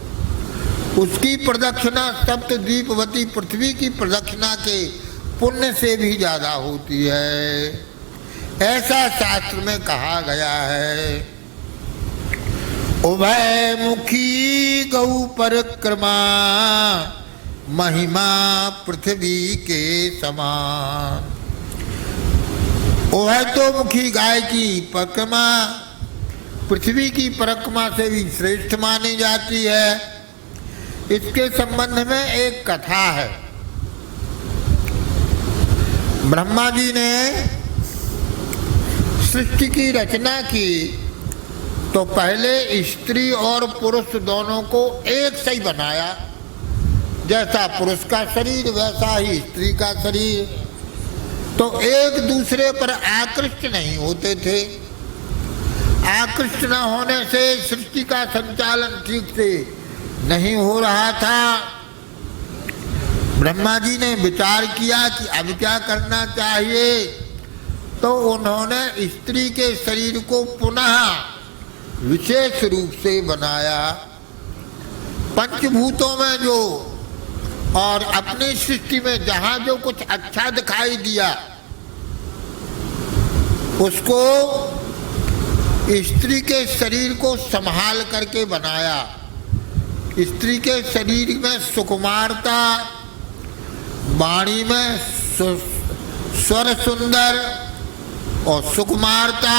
उसकी प्रदक्षिणा सप्त द्वीपवती पृथ्वी की प्रदक्षिणा के पुण्य से भी ज्यादा होती है, ऐसा शास्त्र में कहा गया है। उभय मुखी गौ परिक्रमा महिमा पृथ्वी के समान। उभय तो मुखी गाय की परिक्रमा पृथ्वी की परिक्रमा से भी श्रेष्ठ मानी जाती है। इसके संबंध में एक कथा है। ब्रह्मा जी ने सृष्टि की रचना की तो पहले स्त्री और पुरुष दोनों को एक सही बनाया। जैसा पुरुष का शरीर वैसा ही स्त्री का शरीर, तो एक दूसरे पर आकृष्ट नहीं होते थे। आकृष्ट न होने से सृष्टि का संचालन ठीक से नहीं हो रहा था। ब्रह्मा जी ने विचार किया कि अब क्या करना चाहिए, तो उन्होंने स्त्री के शरीर को पुनः विशेष रूप से बनाया। पंचभूतों में जो और अपनी सृष्टि में जहां जो कुछ अच्छा दिखाई दिया उसको स्त्री के शरीर को संभाल करके बनाया। स्त्री के शरीर में सुकुमारता, वाणी में स्वर सुंदर और सुकुमारता,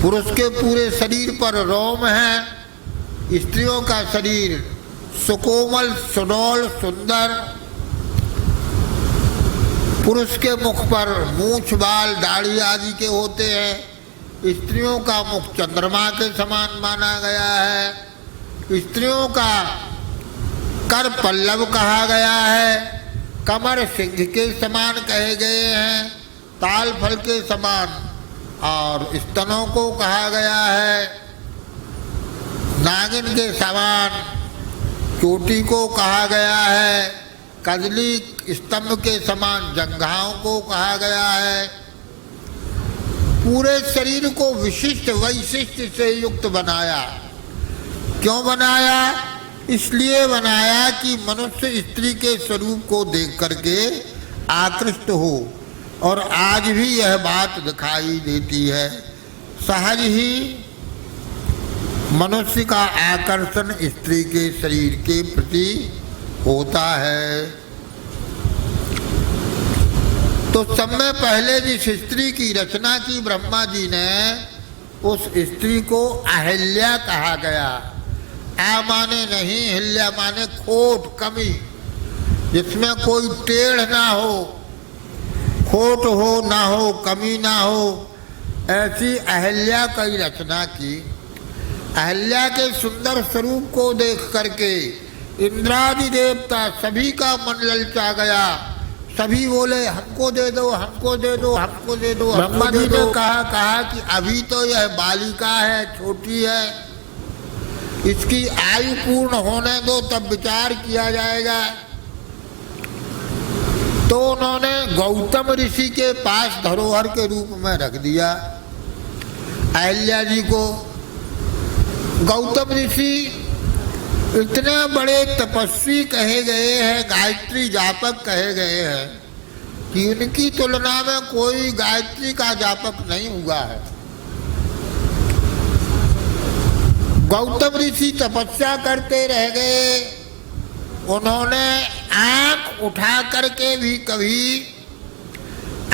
पुरुष के पूरे शरीर पर रोम है, स्त्रियों का शरीर सुकोमल सुडौल सुंदर, पुरुष के मुख पर मूछ बाल दाढ़ी आदि के होते हैं, स्त्रियों का मुख चंद्रमा के समान माना गया है, स्त्रियों का कर पल्लव कहा गया है, कमर सिंह के समान कहे गए हैं, ताल फल के समान, और स्तनों को कहा गया है नागिन के समान, चोटी को कहा गया है, कजली स्तंभ के समान जंघाओं को कहा गया है। पूरे शरीर को विशिष्ट वैशिष्ट से युक्त बनाया। क्यों बनाया? इसलिए बनाया कि मनुष्य स्त्री के स्वरूप को देख करके आकृष्ट हो, और आज भी यह बात दिखाई देती है। सहज ही मनुष्य का आकर्षण स्त्री के शरीर के प्रति होता है। तो सब में पहले जिस स्त्री की रचना की ब्रह्मा जी ने, उस स्त्री को अहिल्या कहा गया। आ माने नहीं, हिल्या माने खोट, कमी, जिसमें कोई टेढ़ ना हो, खोट हो ना हो, कमी ना हो, ऐसी अहिल्या की रचना की। अहिल्या के सुंदर स्वरूप को देख करके इंद्रादि देवता सभी का मन ललचा गया। सभी बोले हमको दे दो, हमको दे दो, हमको दे दो। ब्रह्मा जी ने कहा कि अभी तो यह बालिका है, छोटी है, इसकी आयु पूर्ण होने दो, तब विचार किया जाएगा। तो उन्होंने गौतम ऋषि के पास धरोहर के रूप में रख दिया अहिल्या जी को। गौतम ऋषि इतने बड़े तपस्वी कहे गए हैं, गायत्री जापक कहे गए हैं कि उनकी तुलना में कोई गायत्री का जापक नहीं हुआ है। गौतम ऋषि तपस्या करते रह गए। उन्होंने आंख उठा करके भी कभी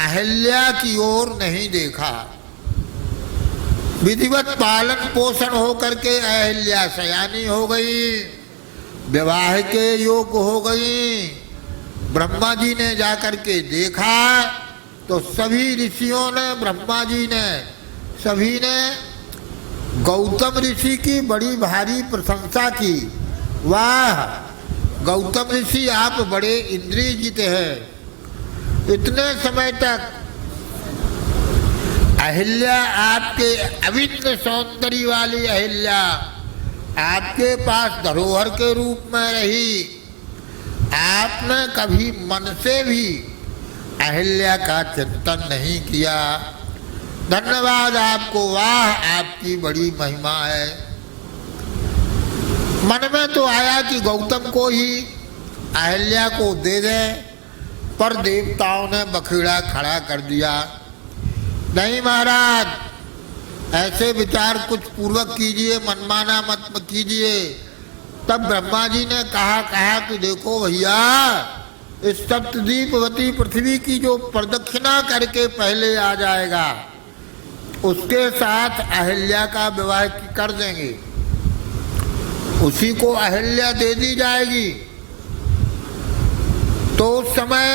अहिल्या की ओर नहीं देखा। विधिवत पालन पोषण होकर के अहिल्या सयानी हो गई, विवाह के योग्य हो गई। ब्रह्मा जी ने जाकर के देखा तो सभी ऋषियों ने, ब्रह्मा जी ने, सभी ने गौतम ऋषि की बड़ी भारी प्रशंसा की। वाह गौतम ऋषि, आप बड़े इंद्रियजित हैं। इतने समय तक अहिल्या, आपके अविद्य सौंदर्य वाली अहिल्या आपके पास धरोहर के रूप में रही। आपने कभी मन से भी अहिल्या का चिंतन नहीं किया। धन्यवाद आपको, वाह आपकी बड़ी महिमा है। मन में तो आया कि गौतम को ही अहिल्या को दे दें, पर देवताओं ने बखेड़ा खड़ा कर दिया। नहीं महाराज, ऐसे विचार कुछ पूर्वक कीजिए, मनमाना मत कीजिए। तब ब्रह्मा जी ने कहा कि देखो भैया, इस सप्तद्वीपवती पृथ्वी की जो प्रदक्षिणा करके पहले आ जाएगा, उसके साथ अहिल्या का विवाह कर देंगे, उसी को अहिल्या दे दी जाएगी। तो उस समय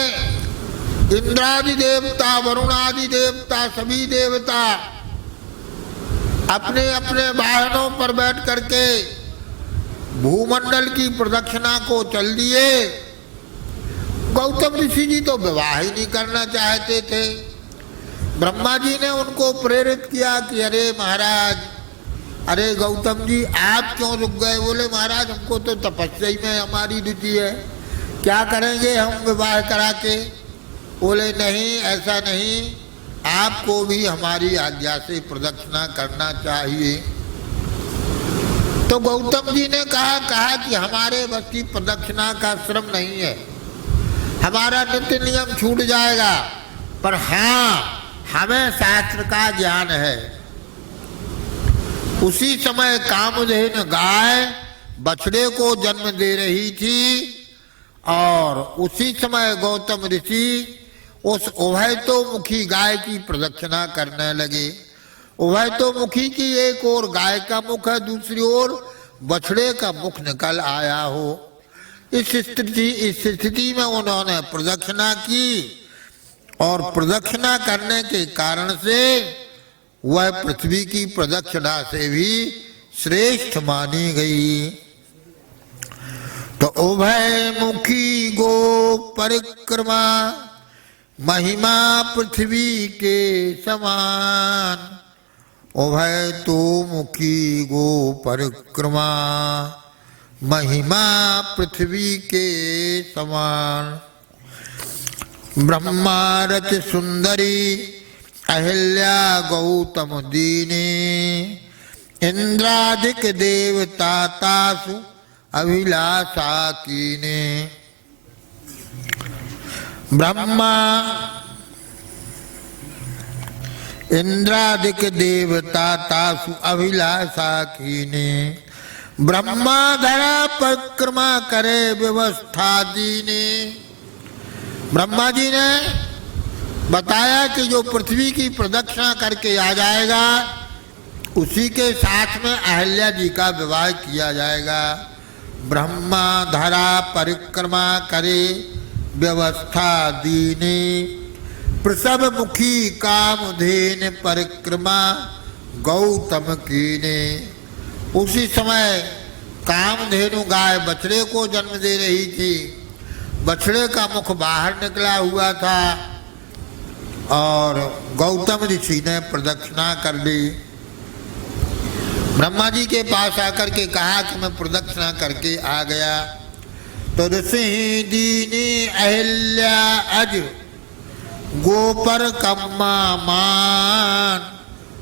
इंद्रादि देवता, वरुणादि देवता, सभी देवता अपने अपने वाहनों पर बैठ करके भूमंडल की प्रदक्षिणा को चल दिए। गौतम ऋषि जी तो विवाह ही नहीं करना चाहते थे। ब्रह्मा जी ने उनको प्रेरित किया कि अरे महाराज, अरे गौतम जी आप क्यों रुक गए? बोले महाराज हमको तो तपस्या में हमारी रुचि है, क्या करेंगे हम विवाह करा के? बोले नहीं, ऐसा नहीं, आपको भी हमारी आज्ञा से प्रदक्षिणा करना चाहिए। तो गौतम जी ने कहा कि हमारे बस की प्रदक्षिणा का श्रम नहीं है, हमारा नित्य नियम छूट जाएगा, पर हाँ हमें शास्त्र का ज्ञान है। उसी समय कामधेनु गाय बछड़े को जन्म दे रही थी और उसी समय गौतम ऋषि उस उभयतोमुखी गाय की प्रदक्षिणा करने लगे। उभयतोमुखी की एक ओर गाय का मुख है, दूसरी ओर बछड़े का मुख निकल आया हो। इस स्थिति में उन्होंने प्रदक्षिणा की और प्रदक्षिणा करने के कारण से वह पृथ्वी की प्रदक्षिणा से भी श्रेष्ठ मानी गई। तो उभयमुखी गो परिक्रमा महिमा पृथ्वी के समान। उभय तो मुखी गो परिक्रमा महिमा पृथ्वी के समान। ब्रह्मारच सुंदरी अहिल्या गौतम दीने इंद्रादिक देवता तासु अभिलाषा कीने। ब्रह्मा इंद्रादिक देवता तासु अभिलाषा कीने। ब्रह्मा धरा परिक्रमा करे व्यवस्था दीने। ब्रह्मा जी ने बताया कि जो पृथ्वी की प्रदक्षिणा करके आ जाएगा उसी के साथ में अहिल्या जी का विवाह किया जाएगा। ब्रह्मा धरा परिक्रमा करे व्यवस्था दीने, प्रसव मुखी कामधेन परिक्रमा गौतम कीने। उसी समय कामधेनु गाय बछड़े को जन्म दे रही थी। बछड़े का मुख बाहर निकला हुआ था और गौतम ऋषि ने प्रदक्षिणा कर दी। ब्रह्मा जी के पास आकर के कहा कि मैं प्रदक्षिणा करके आ गया। तो ऋषि दीनी अहिल्या अज गोपर कम्मा मान,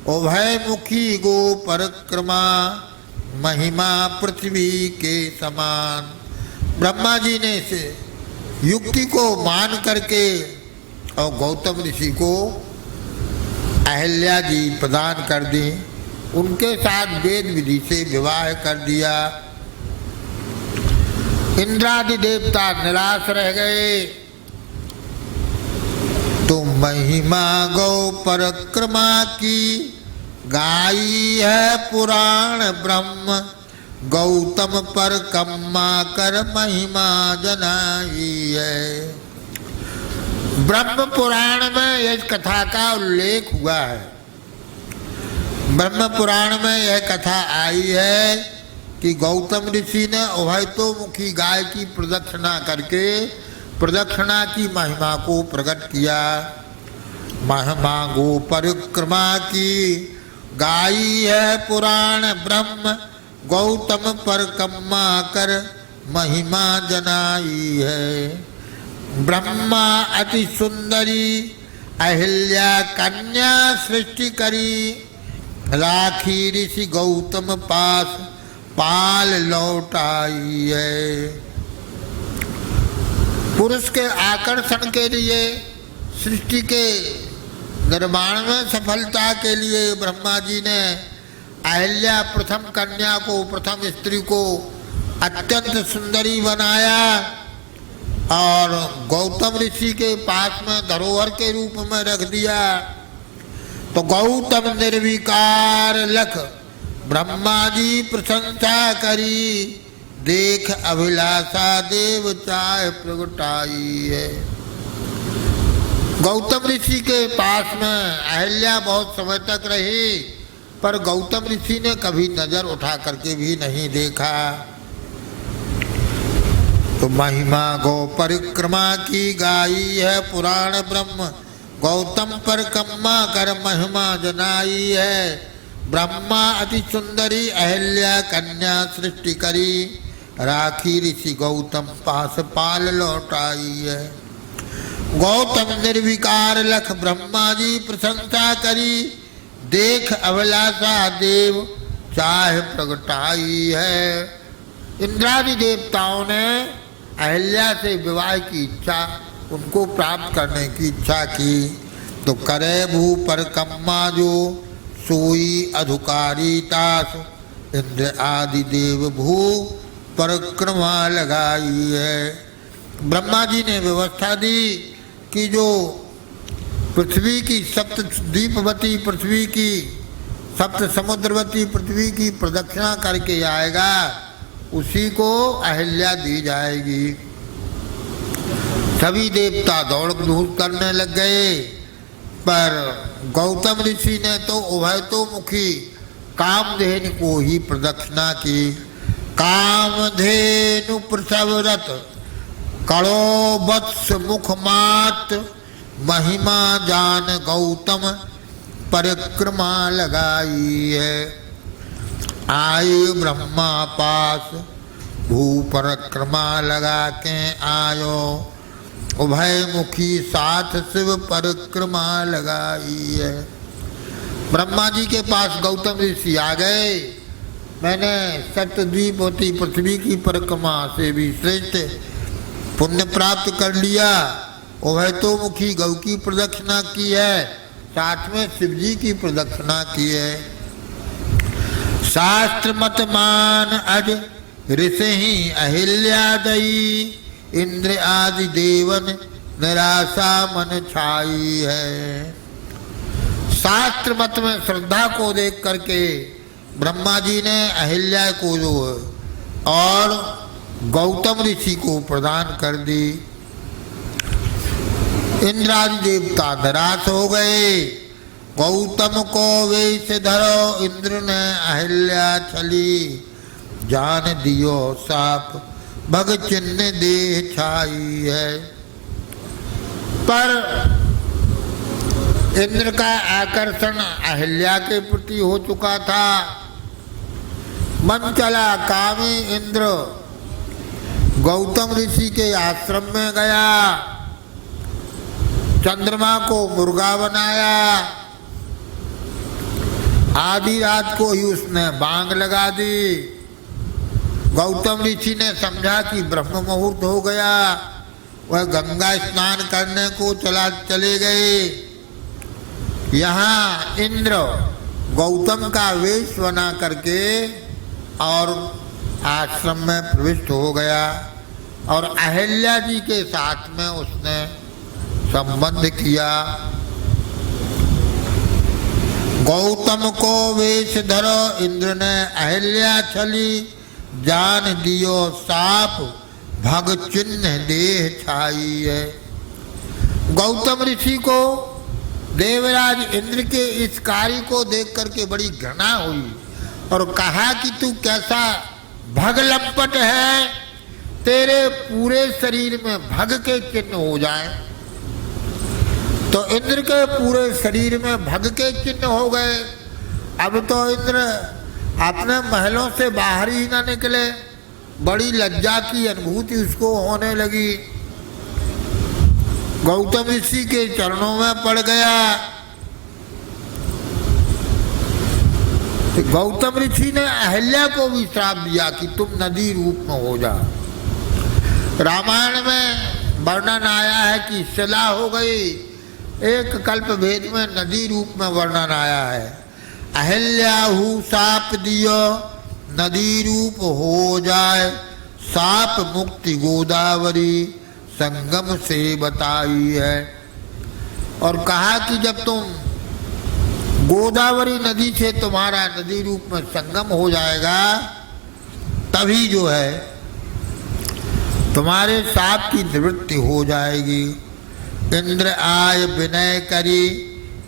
उभय मुखी गो परिक्रमा महिमा पृथ्वी के समान। ब्रह्मा जी ने इसे युक्ति को मान करके और गौतम ऋषि को अहिल्या जी प्रदान कर दी। उनके साथ वेद विधि से विवाह कर दिया। इंद्रादि देवता निराश रह गए। तो महिमा गौ परिक्रमा की गाई है पुराण ब्रह्म, गौतम पर कम्मा कर महिमा जनाई है। ब्रह्म पुराण में इस कथा का उल्लेख हुआ है। ब्रह्म पुराण में यह कथा आई है कि गौतम ऋषि ने उभयतोमुखी गाय की प्रदक्षिणा करके प्रदक्षिणा की महिमा को प्रकट किया। महिमा गो परिक्रमा की गाई है पुराण ब्रह्म, गौतम पर कम्मा कर महिमा जनाई है। ब्रह्मा अति सुंदरी अहिल्या कन्या सृष्टि करी, राखी ऋषि गौतम पास पाल लौटाई है। पुरुष के आकर्षण के लिए, सृष्टि के निर्माण में सफलता के लिए ब्रह्मा जी ने अहिल्या प्रथम कन्या को, प्रथम स्त्री को अत्यंत सुंदरी बनाया और गौतम ऋषि के पास में धरोहर के रूप में रख दिया। तो गौतम निर्विकार लख ब्रह्मा जी प्रशंसा करी, देख अभिलाषा देव चाह प्रगटाई है। गौतम ऋषि के पास में अहिल्या बहुत समय तक रही, पर गौतम ऋषि ने कभी नजर उठा करके भी नहीं देखा। तो महिमा गौ परिक्रमा की गाई है पुराण ब्रह्म, गौतम पर कम्मा कर महिमा जनाई है। ब्रह्मा अति सुंदरी अहिल्या कन्या सृष्टि करी, राखी ऋषि गौतम पास पाल लौटाई है। गौतम निर्विकार लख ब्रह्मा जी प्रशंसा करी, देख अभिलाषा देव चाह प्रगटाई है। इंद्रादि देवताओं ने अहिल्या से विवाह की इच्छा, उनको प्राप्त करने की इच्छा की। तो करे भू पर कम्मा जो सोई अधुकारी तास, इंद्र आदि देव भू परिक्रमा लगाई है। ब्रह्मा जी ने व्यवस्था दी कि जो पृथ्वी की सप्त द्वीपवती पृथ्वी की, सप्त समुद्रवती पृथ्वी की प्रदक्षिणा करके आएगा उसी को अहिल्या दी जाएगी। सभी देवता दौड़ धूप करने लग गए, पर गौतम ऋषि ने तो उभयतोमुखी कामधेनु को ही प्रदक्षिणा की। कामधेनु प्रसवरत कड़ो वत्स मुख मात, महिमा जान गौतम परिक्रमा लगाई है। आयु ब्रह्मा पास भू परिक्रमा लगा के आयो, उभय मुखी साथ शिव परिक्रमा लगाई है। ब्रह्मा जी के पास गौतम ऋषि आ गए। मैंने सप्तद्वीप होती पृथ्वी की परिक्रमा से भी श्रेष्ठ पुण्य प्राप्त कर लिया। उभयतोमुखी गौ की प्रदक्षिणा की है, साथ में शिव जी की प्रदक्षिणा की है। शास्त्र मत मान अज ऋषि अहिल्या दई, इंद्र आदि देवन निराशा मन छाई है। शास्त्र मत में श्रद्धा को देख करके ब्रह्मा जी ने अहिल्या को जो और गौतम ऋषि को प्रदान कर दी। इंद्रादि देवता निराश हो गए। गौतम को वेश धरो इंद्र ने अहिल्या छली, जान दियो साप भग चिन्ह देह छाई है। पर इंद्र का आकर्षण अहिल्या के प्रति हो चुका था। मन चला कामी इंद्र गौतम ऋषि के आश्रम में गया, चंद्रमा को मुर्गा बनाया, आधी रात को ही उसने बांग लगा दी। गौतम ऋषि ने समझा कि ब्रह्म मुहूर्त हो गया, वह गंगा स्नान करने को चले गए। यहाँ इंद्र गौतम का वेश बना करके और आश्रम में प्रविष्ट हो गया और अहिल्या जी के साथ में उसने संबंध किया। गौतम को वेश धरो इंद्र ने अहिल्या छली, जान दियो साप भग चिन्ह देह छाई है। गौतम ऋषि को देवराज इंद्र के इस कार्य को देख करके बड़ी घृणा हुई और कहा कि तू कैसा भग लंपट है, तेरे पूरे शरीर में भग के चिन्ह हो जाए। तो इंद्र के पूरे शरीर में भग के चिन्ह हो गए। अब तो इंद्र अपने महलों से बाहर ही ना निकले, बड़ी लज्जा की अनुभूति उसको होने लगी। गौतम ऋषि के चरणों में पड़ गया। गौतम ऋषि ने अहिल्या को भी श्राप दिया कि तुम नदी रूप में हो जा। रामायण में वर्णन आया है कि शिला हो गई, एक कल्प भेद में नदी रूप में वर्णन आया है। अहिल्याहु साप दियो नदी रूप हो जाए, साप मुक्ति गोदावरी संगम से बताई है। और कहा कि जब तुम गोदावरी नदी से तुम्हारा नदी रूप में संगम हो जाएगा, तभी जो है तुम्हारे साप की निवृत्ति हो जाएगी। इंद्र आय विनय करी,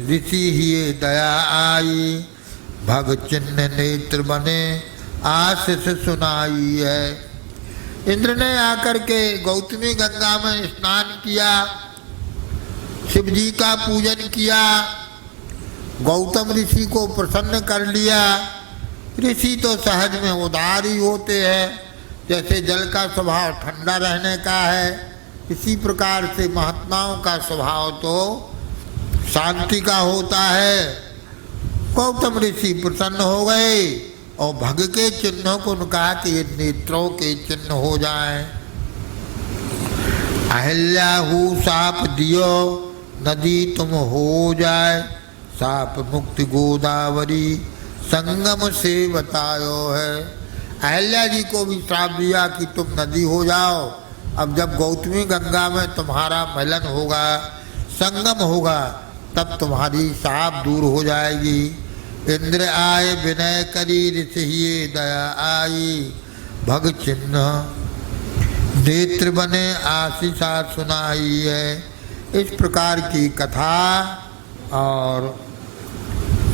ऋषि ही दया आई, भग चिन्ह नेत्र बने आशीष सुनाई है। इंद्र ने आकर के गौतमी गंगा में स्नान किया, शिव जी का पूजन किया, गौतम ऋषि को प्रसन्न कर लिया। ऋषि तो सहज में उदार ही होते हैं, जैसे जल का स्वभाव ठंडा रहने का है, इसी प्रकार से महात्माओं का स्वभाव तो शांति का होता है। गौतम ऋषि प्रसन्न हो गए और भग के चिन्हों को कहा कि ये नेत्रों के चिन्ह हो जाएं। अहिल्याहु साप दियो नदी तुम हो जाए, साप मुक्ति गोदावरी संगम से बतायो है। अहिल्या जी को भी श्राप दिया कि तुम नदी हो जाओ। अब जब गौतमी गंगा में तुम्हारा मिलन होगा, संगम होगा, तब तुम्हारी साप दूर हो जाएगी। इंद्र आए विनय करी, ऋषि दया आई, भग चिन्ह नेत्र बने आशीषा सुनाई है। इस प्रकार की कथा और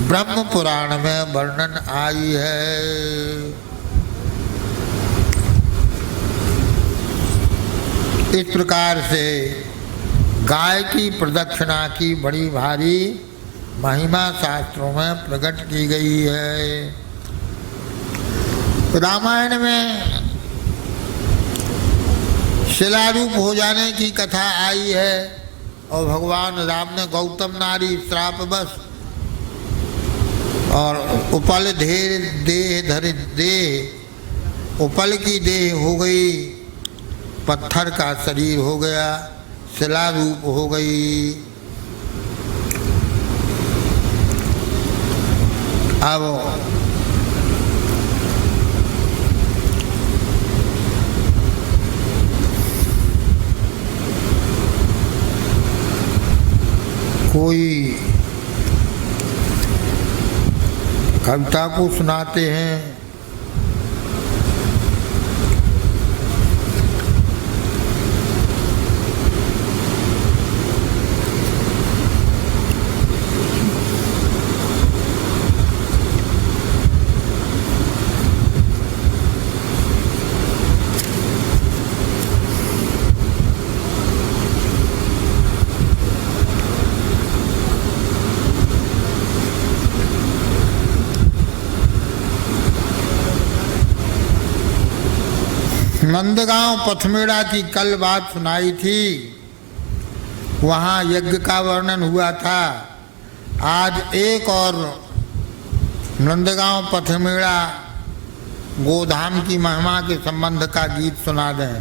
ब्रह्म पुराण में वर्णन आई है। इस प्रकार से गाय की प्रदक्षिणा की बड़ी भारी महिमा शास्त्रों में प्रकट की गई है। रामायण में शिलारूप हो जाने की कथा आई है और भगवान राम ने गौतम नारी श्राप बस और उपल देह धर देह, उपल की देह हो गई, पत्थर का शरीर हो गया, शिला रूप हो गई। अब कोई कविता को सुनाते हैं, नंदगांव पथमेड़ा की कल बात सुनाई थी, वहाँ यज्ञ का वर्णन हुआ था। आज एक और नंदगांव पथमेड़ा गोधाम की महिमा के संबंध का गीत सुना दें।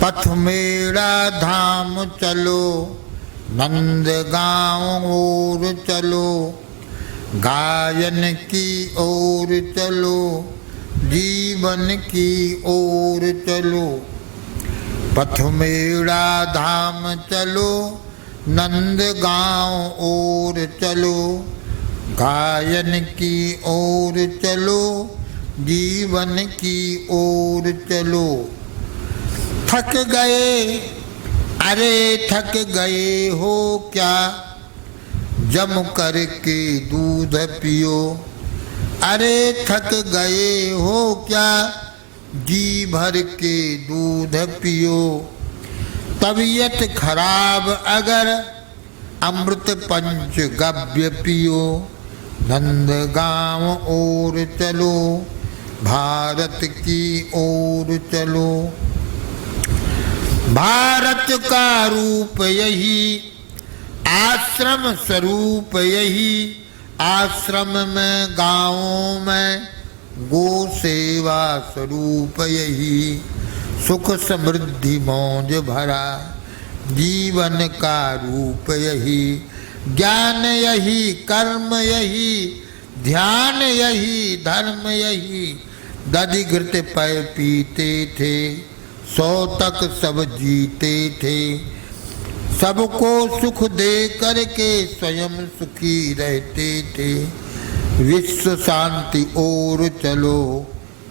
पथमेड़ा धाम चलो, नंदगांव ओर चलो, गायन की ओर चलो, जीवन की ओर चलो। पथमेड़ा धाम चलो, नंदगांव ओर चलो, गायन की ओर चलो, जीवन की ओर चलो। थक गए, अरे थक गए हो क्या, जम करके दूध पियो। अरे थक गए हो क्या, जी भर के दूध पियो। तबीयत खराब अगर अमृत पंच गव्य पियो। नंदगांव ओर चलो, भारत की ओर चलो। भारत का रूप यही, आश्रम स्वरूप यही। आश्रम में गाँवों में गो सेवा स्वरूप यही। सुख समृद्धि मौज भरा जीवन का रूप यही। ज्ञान यही, कर्म यही, ध्यान यही, धर्म यही। दधिघृत पय पीते थे, 100 तक सब जीते थे। सबको सुख दे करके स्वयं सुखी रहते थे। विश्व शांति ओर चलो,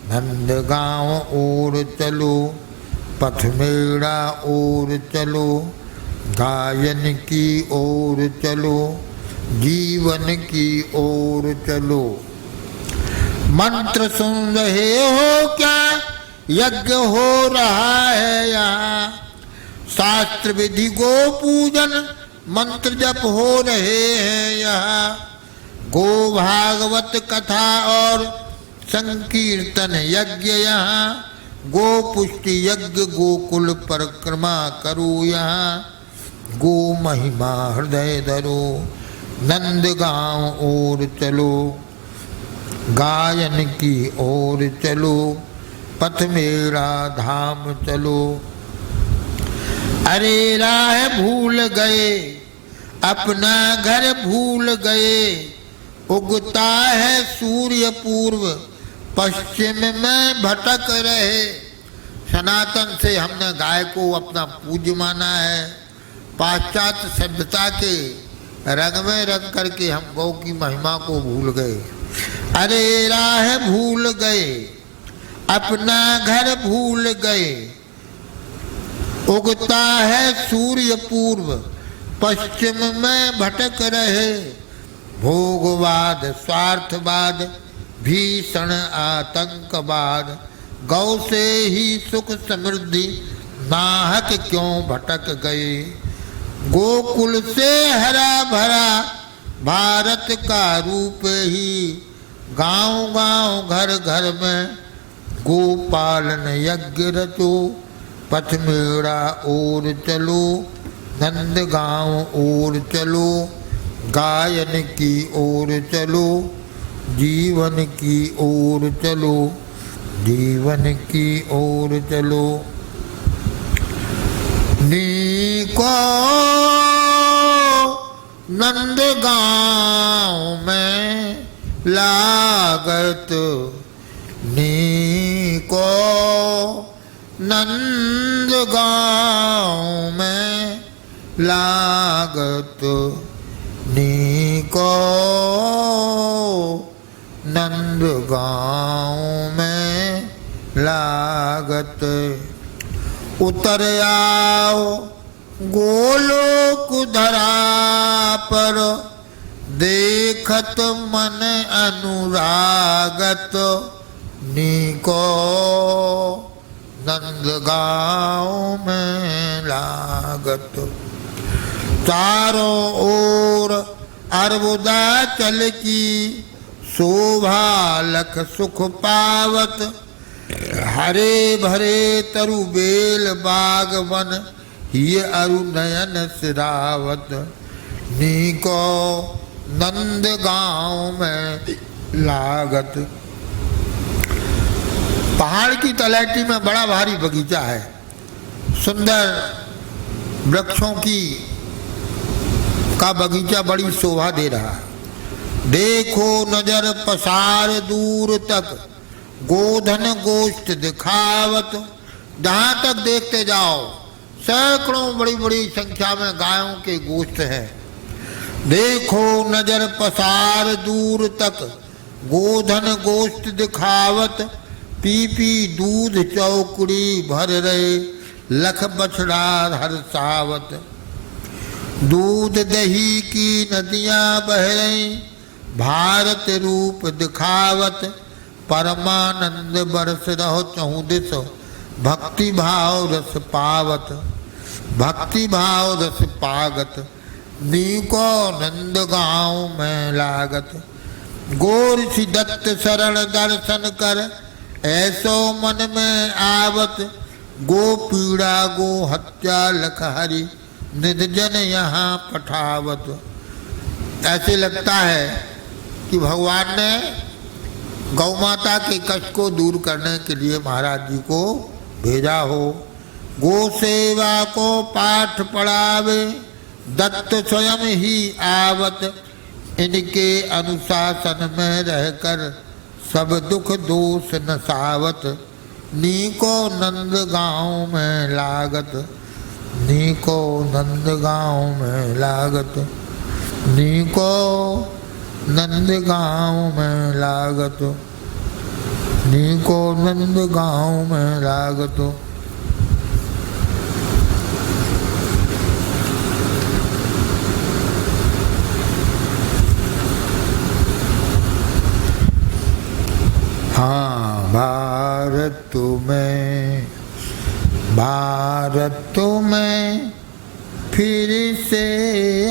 नंदगांव ओर चलो। पथमेड़ा ओर चलो, गायन की ओर चलो, जीवन की ओर चलो। मंत्र सुन रहे हो क्या, यज्ञ हो रहा है यहाँ। शास्त्र विधि गो पूजन, मंत्र जप हो रहे हैं यहाँ। गो भागवत कथा और संकीर्तन यज्ञ यहाँ। गो पुष्टि यज्ञ गोकुल परिक्रमा करो यहाँ। गो महिमा हृदय धरो, नंदगांव ओर चलो, गायन की ओर चलो। पथमेड़ा धाम चलो। अरे राह भूल गए, अपना घर भूल गए। उगता है सूर्य पूर्व, पश्चिम में भटक रहे। सनातन से हमने गाय को अपना पूज्य माना है। पाश्चात्य सभ्यता के रंग में रंग करके हम गौ की महिमा को भूल गए। अरे राह भूल गए, अपना घर भूल गए। उगता है सूर्य पूर्व, पश्चिम में भटक रहे। भोगवाद, स्वार्थवाद, भीषण आतंकवाद। गौ से ही सुख समृद्धि, नाहक क्यों भटक गए। गोकुल से हरा भरा भारत का रूप ही। गांव गांव घर घर में गोपालन यज्ञ रचो। पथमेड़ा ओर चलो, नंदगांव ओर चलो। गायन की ओर चलो, जीवन की ओर चलो, जीवन की ओर चलो। नीको नंदगांव में लागत, नीको नंदगांव में लागत। नीको नंद गाँव में लागत। उतर आओ गोलोक धरा पर, देखत मन अनुरागत। नीको नंद गाँव में लागत। चारों ओर अर्बुदाचल की शोभा लख सुख पावत। हरे भरे तरु बेल बाग वन, ये अरु नयन सिरावत। नीको नंद गाँव में लागत। पहाड़ की तलहटी में बड़ा भारी बगीचा है, सुंदर वृक्षों की का बगीचा बड़ी शोभा दे रहा है। देखो नजर पसार दूर तक, गोधन गोष्ठ दिखावत। जहाँ तक देखते जाओ सैकड़ों बड़ी बड़ी संख्या में गायों के गोष्ठ हैं। देखो नजर पसार दूर तक, गोधन गोष्ठ दिखावत। पी पी दूध चौकड़ी भर रहे, लख बछड़ा हर्षावत। दूध दही की नदियाँ बह रही, भारत रूप दिखावत। परमानंद बरस रहो चहुँ दिस, भक्ति भाव रस पावत। भक्ति भाव रस पागत। नीको नंद गाँव में लागत। गोर सी दत्त शरण दर्शन कर, ऐसो मन में आवत। गो पीड़ा गो हत्या लख हरि, निध जन यहाँ पठावत। ऐसे लगता है कि भगवान ने गौ माता के कष्ट को दूर करने के लिए महाराज जी को भेजा हो। गो सेवा को पाठ पढ़ावे, दत्त स्वयं ही आवत। इनके अनुशासन में रहकर सब दुख दोष नसावत। नीको नंद गाँव में लागत। नीको नंद गाँव में लागत। नीको नंद गाँव में लागत। नीको नंद गाँव में लागत। हाँ भारत में फिर से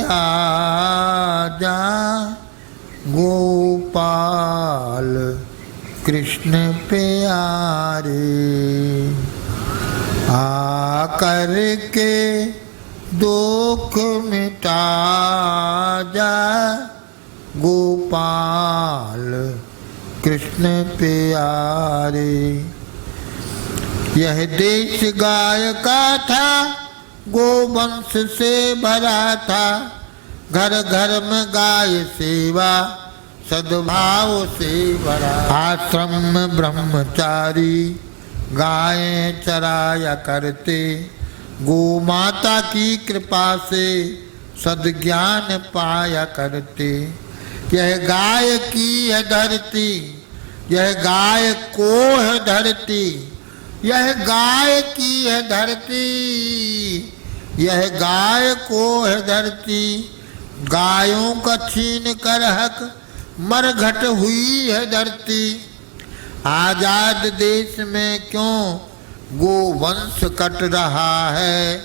आजा, गोपाल कृष्ण प्यारे। आकर के दुख मिटा जा, गोपाल कृष्ण प्यारे। यह देश गाय का था, गोवंश से भरा था। घर घर में गाय सेवा, सद्भाव से भरा। आश्रम में ब्रह्मचारी गायें चराया करते। गो माता की कृपा से सद्ज्ञान पाया करते। यह गाय की है धरती, यह गाय को है धरती। यह गाय की है धरती, यह गाय को है धरती। गायों का छीन कर हक मरघट हुई है धरती। आजाद देश में क्यों गोवंश कट रहा है।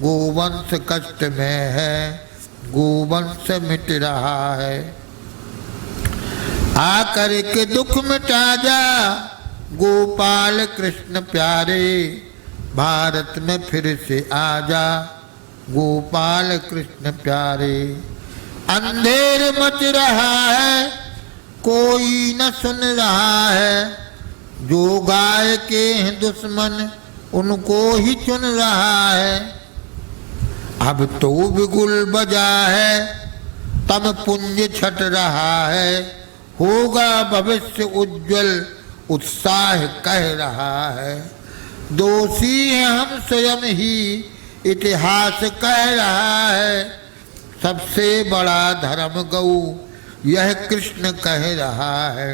गोवंश कष्ट में है, गोवंश मिट रहा है। आकर के दुख मिटा जा, गोपाल कृष्ण प्यारे। भारत में फिर से आजा, गोपाल कृष्ण प्यारे। अंधेर मच रहा है, कोई न सुन रहा है। जो गाय के हैं दुश्मन, उनको ही चुन रहा है। अब तो बिगुल बजा है, तब पुंज छट रहा है। होगा भविष्य उज्जवल, उत्साह कह रहा है। दोषी है हम स्वयं ही, इतिहास कह रहा है। सबसे बड़ा धर्म गौ यह कृष्ण कह रहा है।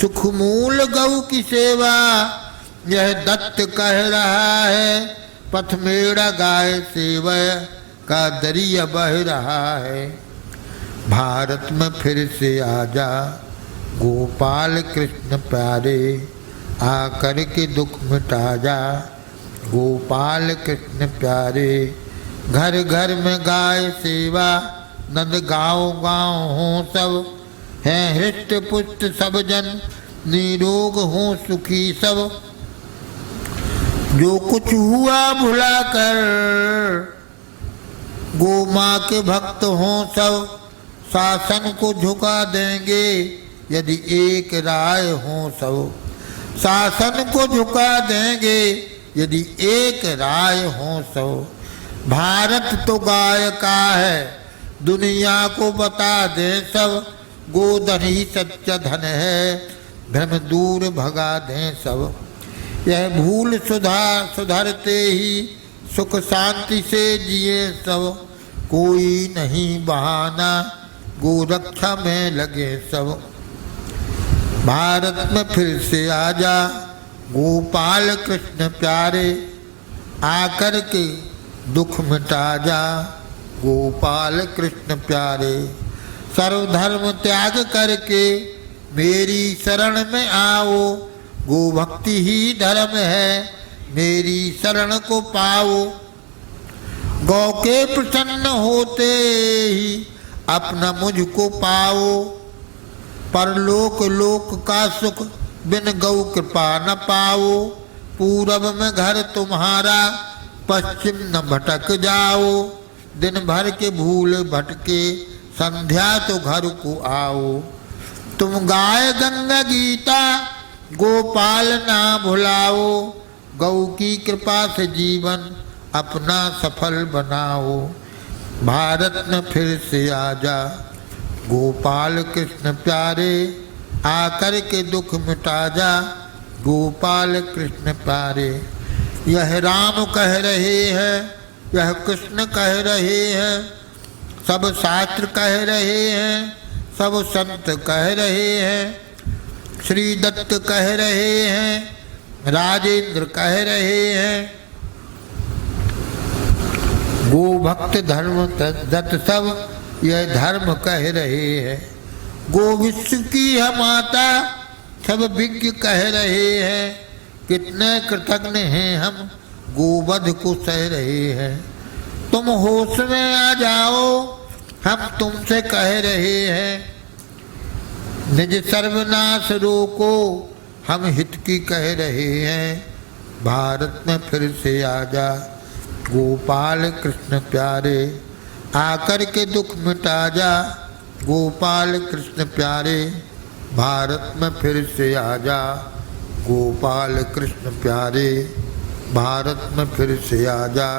सुखमूल गौ की सेवा यह दत्त कह रहा है। पथमेड़ा गाय सेवय का दरिया बह रहा है। भारत में फिर से आजा गोपाल कृष्ण प्यारे, आकर के दुख मिटा जा गोपाल कृष्ण प्यारे। घर घर में गाय सेवा नंद गाँव गाँव हो सब, हैं हृष्ट पुष्ट सब जन निरोग हो सुखी सब। जो कुछ हुआ भुला कर गो माँ के भक्त हो सब, शासन को झुका देंगे यदि एक राय हो सब। शासन को झुका देंगे यदि एक राय हो सब। भारत तो गाय का है दुनिया को बता दे सब। गोधन ही सच्चा धन है भ्रम दूर भगा दें सब। यह भूल सुधरते ही सुख शांति से जिए सब। कोई नहीं बहाना गोरक्षा में लगे सब। भारत में फिर से आजा गोपाल कृष्ण प्यारे, आकर के दुख मिटा जा गोपाल कृष्ण प्यारे। सर्वधर्म त्याग करके मेरी शरण में आओ, गो भक्ति ही धर्म है मेरी शरण को पाओ। गौ के प्रसन्न होते ही अपना मुझको पाओ, परलोक लोक का सुख बिन गौ कृपा न पाओ। पूरब में घर तुम्हारा पश्चिम न भटक जाओ, दिन भर के भूल भटके संध्या तो घर को आओ। तुम गाय गंगा गीता गोपाल ना भुलाओ, गौ की कृपा से जीवन अपना सफल बनाओ। भारत में फिर से आजा गोपाल कृष्ण प्यारे, आकर के दुख मिटा जा गोपाल कृष्ण प्यारे। यह राम कह रहे हैं, यह कृष्ण कह रहे हैं, सब शास्त्र कह रहे हैं, सब संत कह रहे हैं। श्री दत्त कह रहे हैं, राजेंद्र कह रहे हैं। गो भक्त धर्म दत्त सब यह धर्म कह रहे हैं। गो विश्व की है माता सब विज्ञ कह रहे हैं। कितने कृतज्ञ हैं हम गोवध को सह रहे हैं। तुम होश में आ जाओ हम तुमसे कह रहे हैं। निज सर्वनाश रोको हम हित की कह रहे हैं। भारत में फिर से आजा गोपाल कृष्ण प्यारे, आकर के दुख मिटा जा गोपाल कृष्ण प्यारे। भारत में फिर से आजा गोपाल कृष्ण प्यारे, भारत में फिर से आजा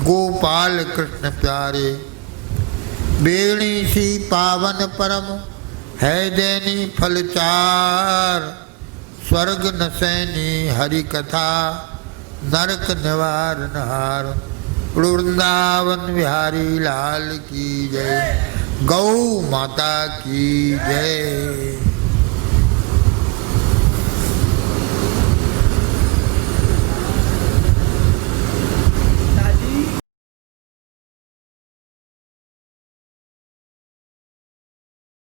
गोपाल कृष्ण प्यारे। बेणी सी पावन परम है देनी फलचार, स्वर्ग न सैनी हरि कथा नरक निवारनहार। वृंदावन बिहारी लाल की जय, गौ माता की जय।